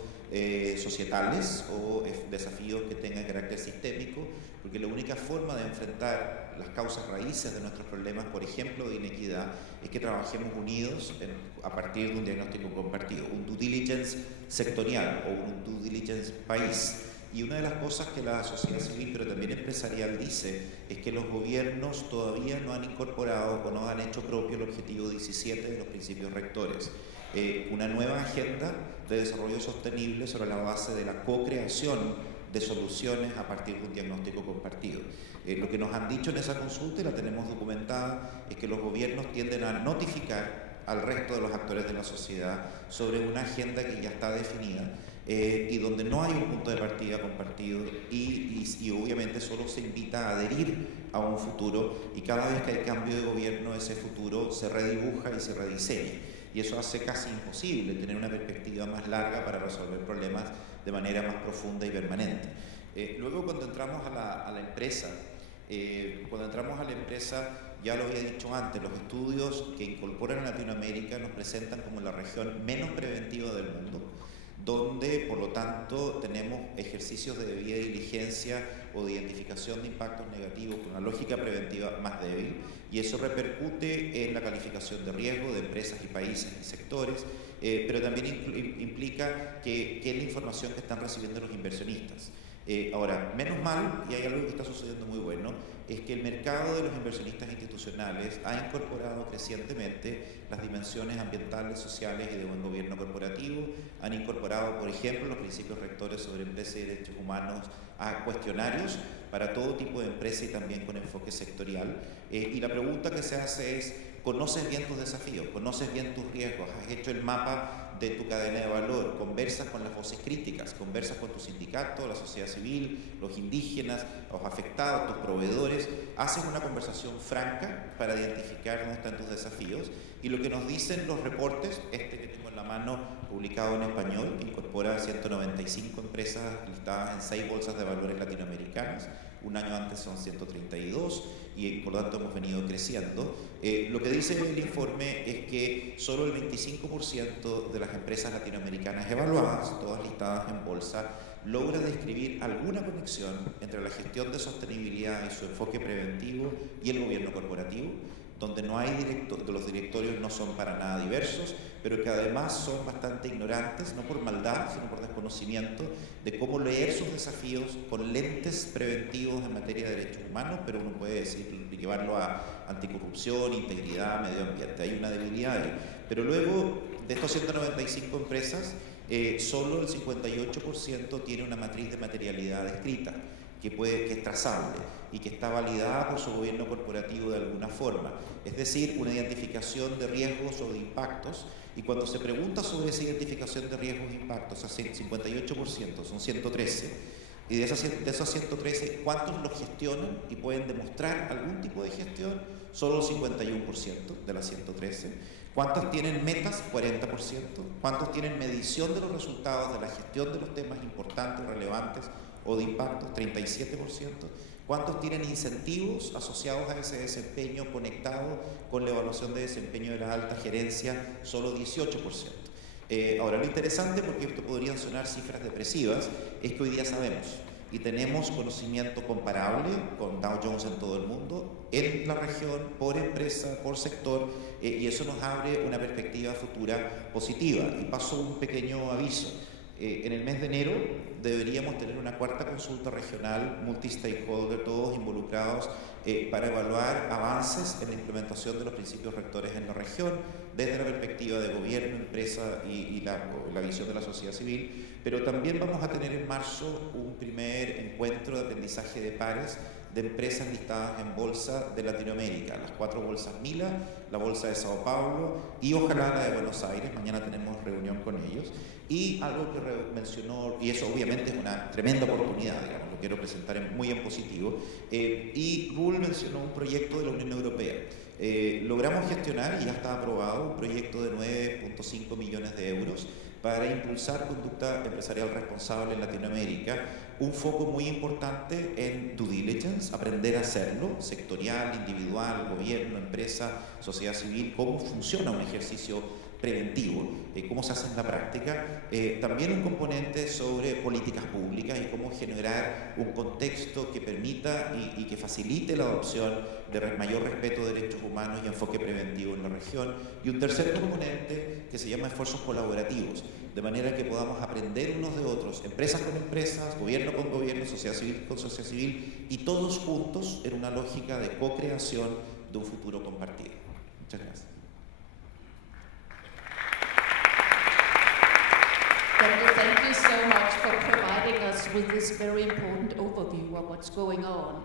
societales o desafíos que tengan carácter sistémico, porque la única forma de enfrentar las causas raíces de nuestros problemas, por ejemplo, de inequidad, es que trabajemos unidos a partir de un diagnóstico compartido, un due diligence sectorial o un due diligence país. Y una de las cosas que la sociedad civil, pero también empresarial, dice es que los gobiernos todavía no han incorporado o no han hecho propio el objetivo 17 de los principios rectores. Una nueva agenda de desarrollo sostenible sobre la base de la co-creación de soluciones a partir de un diagnóstico compartido. Lo que nos han dicho en esa consulta, y la tenemos documentada, es que los gobiernos tienden a notificar al resto de los actores de la sociedad sobre una agenda que ya está definida y donde no hay un punto de partida compartido y obviamente solo se invita a adherir a un futuro, y cada vez que hay cambio de gobierno ese futuro se redibuja y se rediseña, y eso hace casi imposible tener una perspectiva más larga para resolver problemas de manera más profunda y permanente. Luego cuando entramos a la empresa, ya lo había dicho antes, los estudios que incorporan a Latinoamérica nos presentan como la región menos preventiva del mundo, donde por lo tanto tenemos ejercicios de debida diligencia o de identificación de impactos negativos con una lógica preventiva más débil, y eso repercute en la calificación de riesgo de empresas y países y sectores, pero también implica que es la información que están recibiendo los inversionistas. Ahora, menos mal, y hay algo que está sucediendo muy bueno, es que el mercado de los inversionistas institucionales ha incorporado crecientemente las dimensiones ambientales, sociales y de buen gobierno corporativo, han incorporado, por ejemplo, los principios rectores sobre empresas y derechos humanos a cuestionarios para todo tipo de empresa y también con enfoque sectorial. Y la pregunta que se hace es, ¿conoces bien tus desafíos? ¿Conoces bien tus riesgos? ¿Has hecho el mapa de tu cadena de valor, conversas con las voces críticas, conversas con tu sindicato, la sociedad civil, los indígenas, los afectados, tus proveedores, haces una conversación franca para identificar dónde están tus desafíos, y lo que nos dicen los reportes, este que tengo en la mano, publicado en español, que incorpora 195 empresas listadas en 6 bolsas de valores latinoamericanas, un año antes son 132 y por lo tanto hemos venido creciendo. Lo que dice el informe es que solo el 25% de las empresas latinoamericanas evaluadas, todas listadas en bolsa, logra describir alguna conexión entre la gestión de sostenibilidad y su enfoque preventivo y el gobierno corporativo, donde no hay los directorios no son para nada diversos, pero que además son bastante ignorantes, no por maldad, sino por desconocimiento de cómo leer sus desafíos con lentes preventivos en materia de derechos humanos, pero uno puede decir, llevarlo a anticorrupción, integridad, medio ambiente. Hay una debilidad ahí. Pero luego, de estos 195 empresas, solo el 58% tiene una matriz de materialidad escrita, que es trazable y que está validada por su gobierno corporativo de alguna forma. Es decir, una identificación de riesgos o de impactos, y cuando se pregunta sobre esa identificación de riesgos e impactos, así 58%, son 113, y de esos 113, ¿cuántos los gestionan y pueden demostrar algún tipo de gestión? Solo el 51% de las 113. ¿Cuántos tienen metas? 40%. ¿Cuántos tienen medición de los resultados de la gestión de los temas importantes, relevantes o de impacto? 37%. ¿Cuántos tienen incentivos asociados a ese desempeño conectado con la evaluación de desempeño de la alta gerencia? Solo 18%. Ahora, lo interesante, porque esto podrían sonar cifras depresivas, es que hoy día sabemos y tenemos conocimiento comparable con Dow Jones en todo el mundo, en la región, por empresa, por sector, y eso nos abre una perspectiva futura positiva. Y paso un pequeño aviso. En el mes de enero deberíamos tener una 4ª consulta regional multi-stakeholder, todos involucrados, para evaluar avances en la implementación de los principios rectores en la región, desde la perspectiva de gobierno, empresa y la visión de la sociedad civil. Pero también vamos a tener en marzo un primer encuentro de aprendizaje de pares de empresas listadas en bolsa de Latinoamérica, las 4 bolsas MILA, la bolsa de Sao Paulo y ojalá la de Buenos Aires. Mañana tenemos reunión con ellos. Y algo que mencionó, y eso obviamente es una tremenda oportunidad, digamos, lo quiero presentar muy en positivo, y Rul mencionó un proyecto de la Unión Europea. Logramos gestionar, y ya está aprobado, un proyecto de 9.5 millones de euros para impulsar conducta empresarial responsable en Latinoamérica, un foco muy importante en due diligence, aprender a hacerlo, sectorial, individual, gobierno, empresa, sociedad civil, cómo funciona un ejercicio preventivo, cómo se hace en la práctica, también un componente sobre políticas públicas y cómo generar un contexto que permita y que facilite la adopción de mayor respeto de derechos humanos y enfoque preventivo en la región, y un tercer componente que se llama esfuerzos colaborativos, de manera que podamos aprender unos de otros, empresas con empresas, gobierno con gobierno, sociedad civil con sociedad civil, y todos juntos en una lógica de co-creación de un futuro compartido. Muchas gracias. Thank you so much for providing us with this very important overview of what's going on.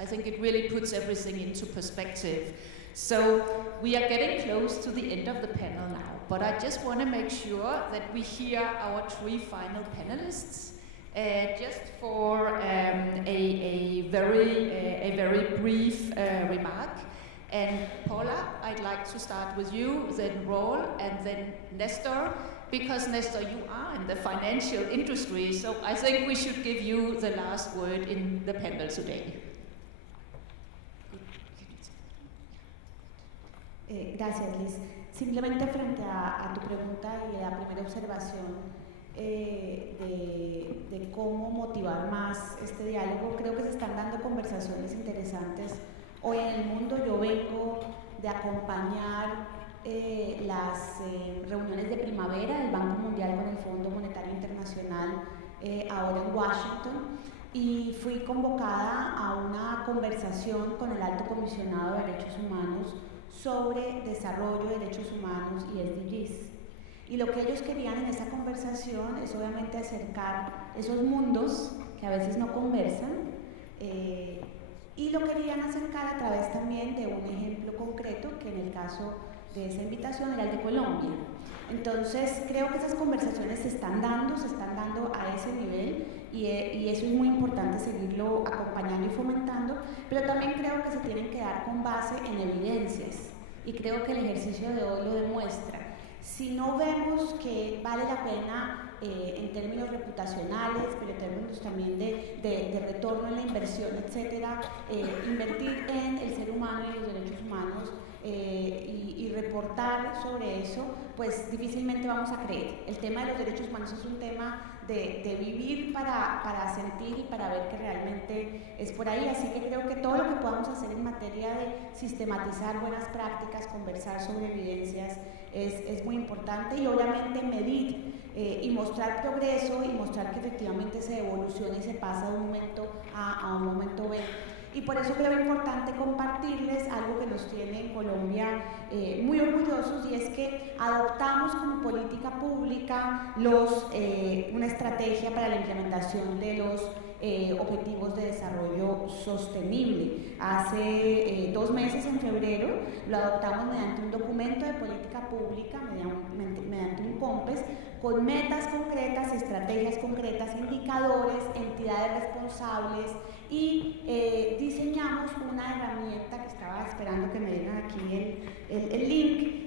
I think it really puts everything into perspective. So we are getting close to the end of the panel now, but I just want to make sure that we hear our 3 final panelists. Just for a very brief remark. And Paula, I'd like to start with you, then Roel, and then Nestor, because Nestor, you are in the financial industry, so I think we should give you the last word in the panel today. Gracias, Liz. Simplemente frente a tu pregunta y a la primera observación de cómo motivar más este diálogo, creo que se están dando conversaciones interesantes hoy en el mundo. Yo vengo de acompañar las reuniones de primavera del Banco Mundial con el Fondo Monetario Internacional ahora en Washington, y fui convocada a una conversación con el Alto Comisionado de Derechos Humanos sobre desarrollo de derechos humanos y SDGs. Y lo que ellos querían en esa conversación es obviamente acercar esos mundos que a veces no conversan, y lo querían acercar a través también de un ejemplo concreto, que en el caso de esa invitación era el de Colombia. Entonces creo que esas conversaciones se están dando a ese nivel y eso es muy importante seguirlo acompañando y fomentando, pero también creo que se tienen que dar con base en evidencias y creo que el ejercicio de hoy lo demuestra. Si no vemos que vale la pena en términos reputacionales, pero en términos también de retorno en la inversión, etcétera, invertir en el ser humano y los derechos humanos y reportar sobre eso, pues difícilmente vamos a creer. El tema de los derechos humanos es un tema de vivir para sentir y para ver que realmente es por ahí, así que creo que todo lo que podamos hacer en materia de sistematizar buenas prácticas, conversar sobre evidencias, es muy importante y obviamente medir y mostrar progreso y mostrar que efectivamente se evoluciona y se pasa de un momento A a un momento B. Y por eso creo importante compartirles algo que nos tiene en Colombia muy orgullosos, y es que adoptamos como política pública una estrategia para la implementación de los Objetivos de Desarrollo Sostenible. Hace 2 meses, en febrero, lo adoptamos mediante un documento de política pública, mediante un COMPES, con metas concretas, estrategias concretas, indicadores, entidades responsables, y diseñamos una herramienta que estaba esperando que me dieran aquí el link,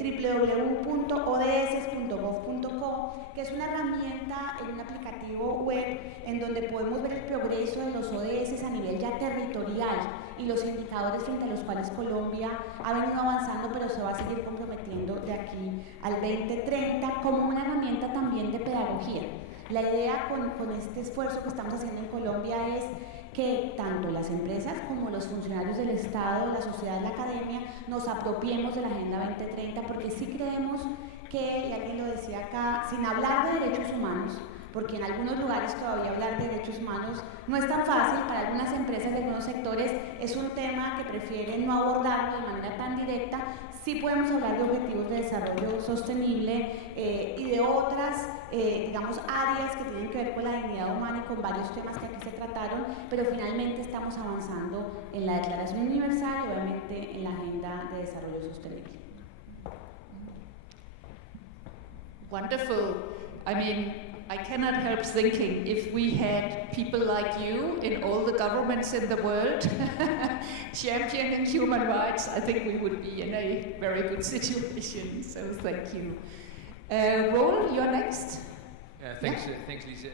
www.ods.gov.co, que es una herramienta en un aplicativo web en donde podemos ver el progreso de los ODS a nivel ya territorial y los indicadores frente a los cuales Colombia ha venido avanzando, pero se va a seguir comprometiendo de aquí al 2030 como una herramienta también de pedagogía. La idea con este esfuerzo que estamos haciendo en Colombia es que tanto las empresas como los funcionarios del Estado, la sociedad, la academia, nos apropiemos de la Agenda 2030, porque sí creemos que, y alguien lo decía acá, sin hablar de derechos humanos, porque en algunos lugares todavía hablar de derechos humanos no es tan fácil, para algunas empresas de algunos sectores es un tema que prefieren no abordarlo de manera tan directa. Sí podemos hablar de objetivos de desarrollo sostenible y de otras, digamos, áreas que tienen que ver con la dignidad humana y con varios temas que aquí se trataron, pero finalmente estamos avanzando en la Declaración Universal y obviamente en la Agenda de Desarrollo Sostenible. Wonderful. I mean, I cannot help thinking, if we had people like you in all the governments in the world championing human rights, I think we would be in a very good situation. So thank you. Roel, you're next. Thanks, Lise.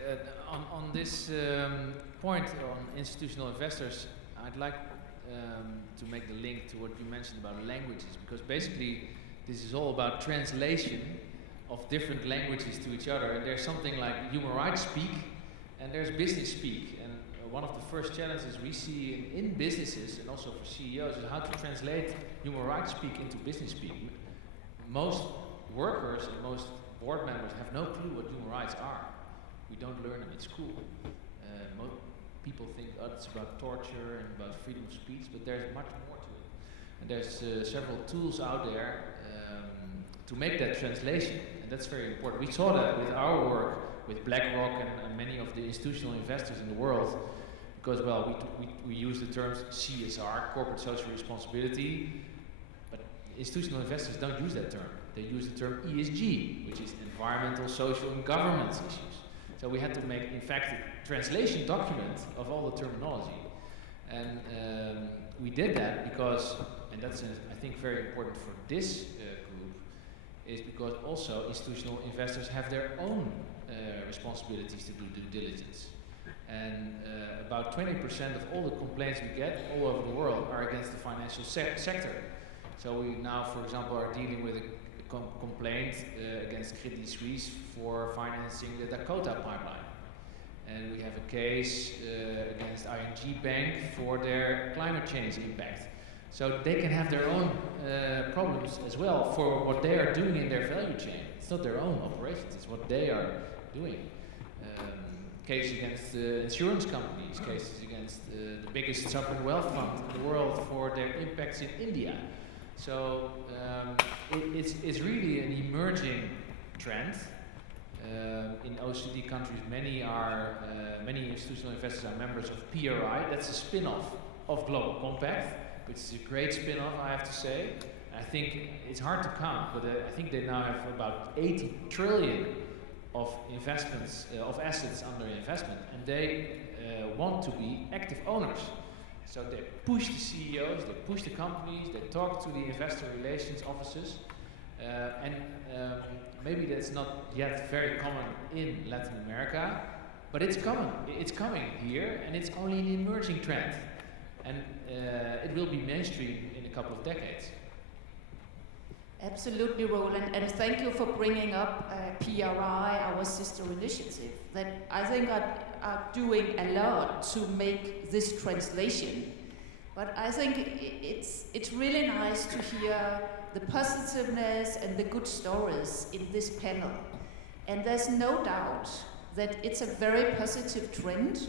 On this point on institutional investors, I'd like to make the link to what you mentioned about languages, because basically this is all about translation of different languages to each other, and there's something like human rights speak and there's business speak, and one of the first challenges we see in businesses and also for CEOs is how to translate human rights speak into business speak. Most workers and most board members have no clue what human rights are. We don't learn them in school. Most people think it's about torture and about freedom of speech, but there's much more to it. And there's several tools out there to make that translation, and that's very important. We saw that with our work with BlackRock and many of the institutional investors in the world, because, well, we use the terms CSR, corporate social responsibility, but institutional investors don't use that term. They use the term ESG, which is environmental, social, and governance issues. So we had to make, in fact, a translation document of all the terminology. And we did that because, and that's, I think, very important for this is because also institutional investors have their own responsibilities to do due diligence. And about 20% of all the complaints we get all over the world are against the financial sector. So we now, for example, are dealing with a complaint against Credit Suisse for financing the Dakota pipeline. And we have a case against ING Bank for their climate change impact. So they can have their own problems as well for what they are doing in their value chain. It's not their own operations, it's what they are doing. Case against insurance companies, cases against the biggest sovereign wealth fund in the world for their impacts in India. So it's really an emerging trend. In OECD countries, many institutional investors are members of PRI. That's a spin-off of Global Compact, which is a great spin-off, I have to say. I think it's hard to count, but I think they now have about 80 trillion of investments, of assets under investment, and they want to be active owners. So they push the CEOs, they push the companies, they talk to the investor relations offices, and maybe that's not yet very common in Latin America, but it's coming. It's coming here, and it's only an emerging trend, and it will be mainstream in a couple of decades. Absolutely, Roland, and thank you for bringing up PRI, our sister initiative, that I think are doing a lot to make this translation. But I think it's really nice to hear the positiveness and the good stories in this panel. And there's no doubt that it's a very positive trend.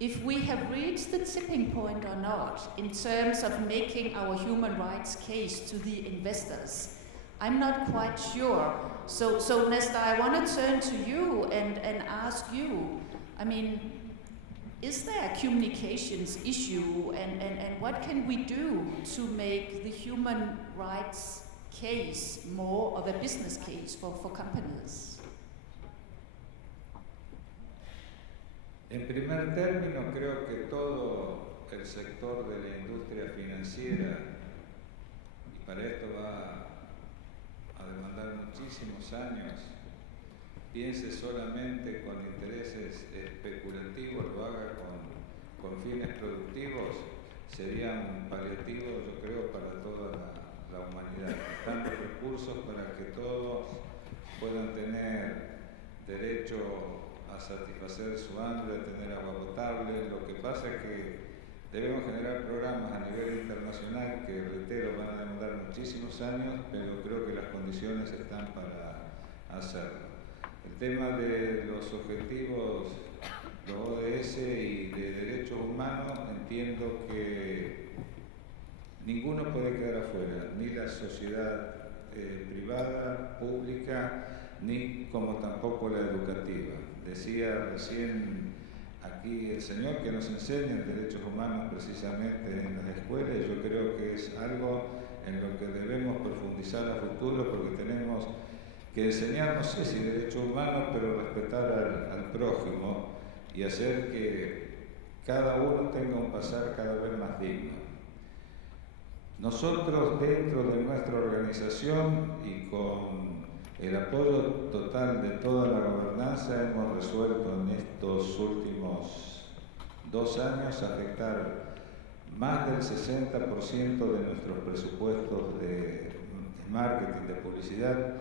If we have reached the tipping point or not in terms of making our human rights case to the investors, I'm not quite sure. So Nesta, I want to turn to you and ask you, I mean, is there a communications issue, and what can we do to make the human rights case more of a business case for companies? En primer término, creo que todo el sector de la industria financiera, y para esto va a demandar muchísimos años, piense solamente con intereses especulativos, lo haga con fines productivos, sería un paliativo, yo creo, para toda la humanidad. Tantos recursos para que todos puedan tener derecho a satisfacer su hambre, a tener agua potable. Lo que pasa es que debemos generar programas a nivel internacional que, reitero, van a demandar muchísimos años, pero creo que las condiciones están para hacerlo. El tema de los objetivos, los ODS y de derechos humanos, entiendo que ninguno puede quedar afuera, ni la sociedad privada, pública, ni como tampoco la educativa. Decía recién aquí el señor que nos enseña derechos humanos precisamente en las escuelas, y yo creo que es algo en lo que debemos profundizar a futuro, porque tenemos que enseñar, no sé si derechos humanos, pero respetar al prójimo y hacer que cada uno tenga un pasar cada vez más digno. Nosotros, dentro de nuestra organización y con el apoyo total de toda la gobernanza, hemos resuelto en estos últimos 2 años afectar más del 60% de nuestros presupuestos de marketing, de publicidad,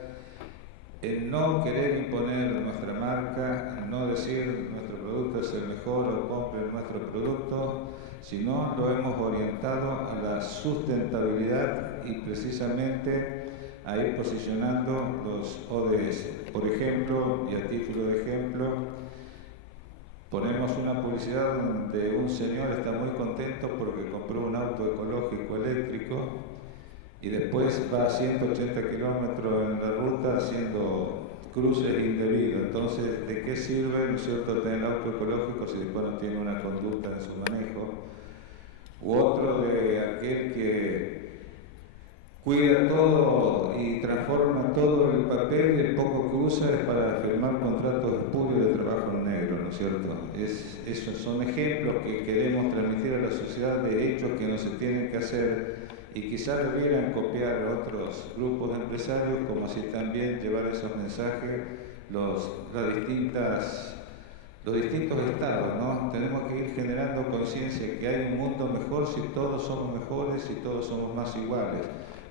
en no querer imponer nuestra marca, en no decir nuestro producto es el mejor o compren nuestro producto, sino lo hemos orientado a la sustentabilidad y precisamente a ir posicionando los ODS. Por ejemplo, y a título de ejemplo, ponemos una publicidad donde un señor está muy contento porque compró un auto ecológico eléctrico y después va a 180 kilómetros en la ruta haciendo cruces indebidos. Entonces, ¿de qué sirve, no es cierto, tener el auto ecológico si después no tiene una conducta en su manejo? U otro de aquel que cuida todo y transforma todo el papel y el poco que usa es para firmar contratos espurios de trabajo en negro, ¿no es cierto? Esos son ejemplos que queremos transmitir a la sociedad de hechos que no se tienen que hacer y quizás debieran copiar a otros grupos de empresarios, como así también llevar esos mensajes los distintos estados, ¿no? Tenemos que ir generando conciencia que hay un mundo mejor si todos somos mejores, si todos somos más iguales,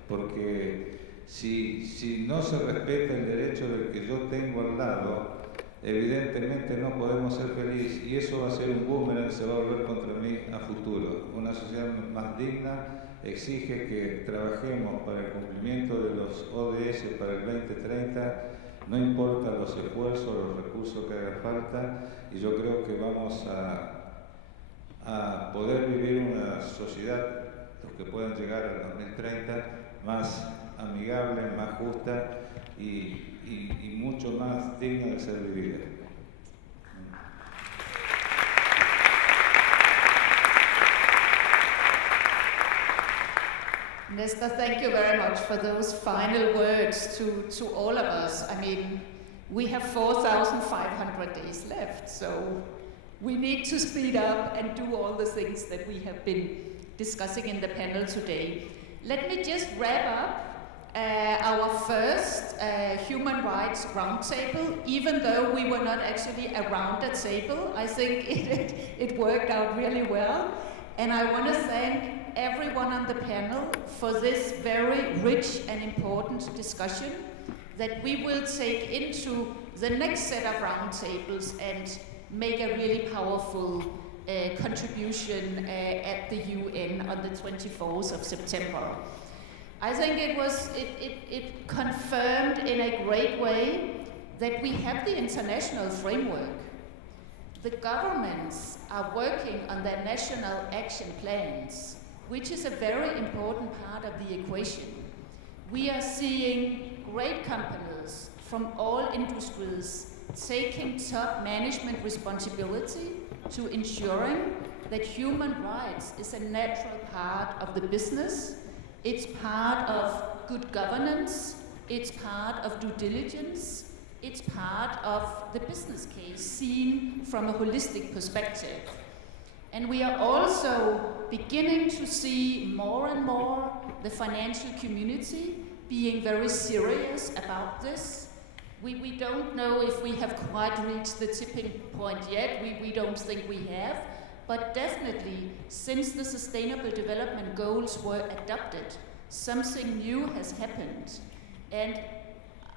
porque si no se respeta el derecho del que yo tengo al lado, evidentemente no podemos ser felices y eso va a ser un boomerang, se va a volver contra mí a futuro. Una sociedad más digna exige que trabajemos para el cumplimiento de los ODS para el 2030, no importa los esfuerzos, los recursos que haga falta, y yo creo que vamos a poder vivir una sociedad, los que puedan llegar al 2030, más amigable, más justa y mucho más digna de ser vivida. Minister, thank you very much for those final words to all of us. I mean, we have 4,500 days left, so we need to speed up and do all the things that we have been discussing in the panel today. Let me just wrap up our first Human Rights Roundtable. Even though we were not actually around the table, I think it worked out really well. And I want to thank everyone on the panel for this very rich and important discussion that we will take into the next set of roundtables and make a really powerful contribution at the UN on the 24th of September. I think it confirmed in a great way that we have the international framework. The governments are working on their national action plans, which is a very important part of the equation. We are seeing great companies from all industries taking top management responsibility to ensuring that human rights is a natural part of the business. It's part of good governance, it's part of due diligence, it's part of the business case seen from a holistic perspective. And we are also beginning to see more and more the financial community being very serious about this. We don't know if we have quite reached the tipping point yet. We don't think we have. But definitely, since the Sustainable Development Goals were adopted, something new has happened. And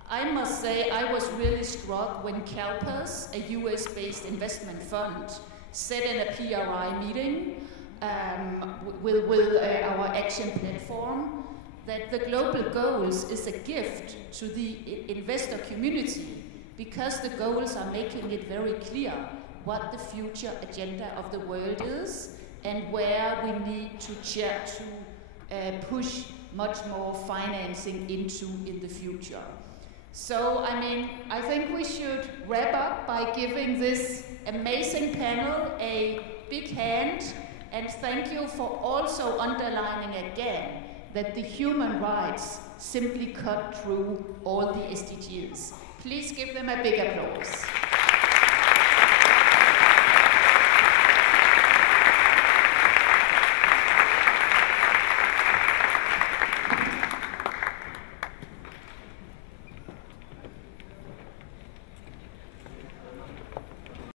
I must say, I was really struck when CalPERS, a US-based investment fund, said in a PRI meeting with our action platform that the global goals is a gift to the investor community because the goals are making it very clear what the future agenda of the world is and where we need to push much more financing into in the future. So, I mean, I think we should wrap up by giving this amazing panel a big hand, and thank you for also underlining again that the human rights simply cut through all the SDGs. Please give them a big applause.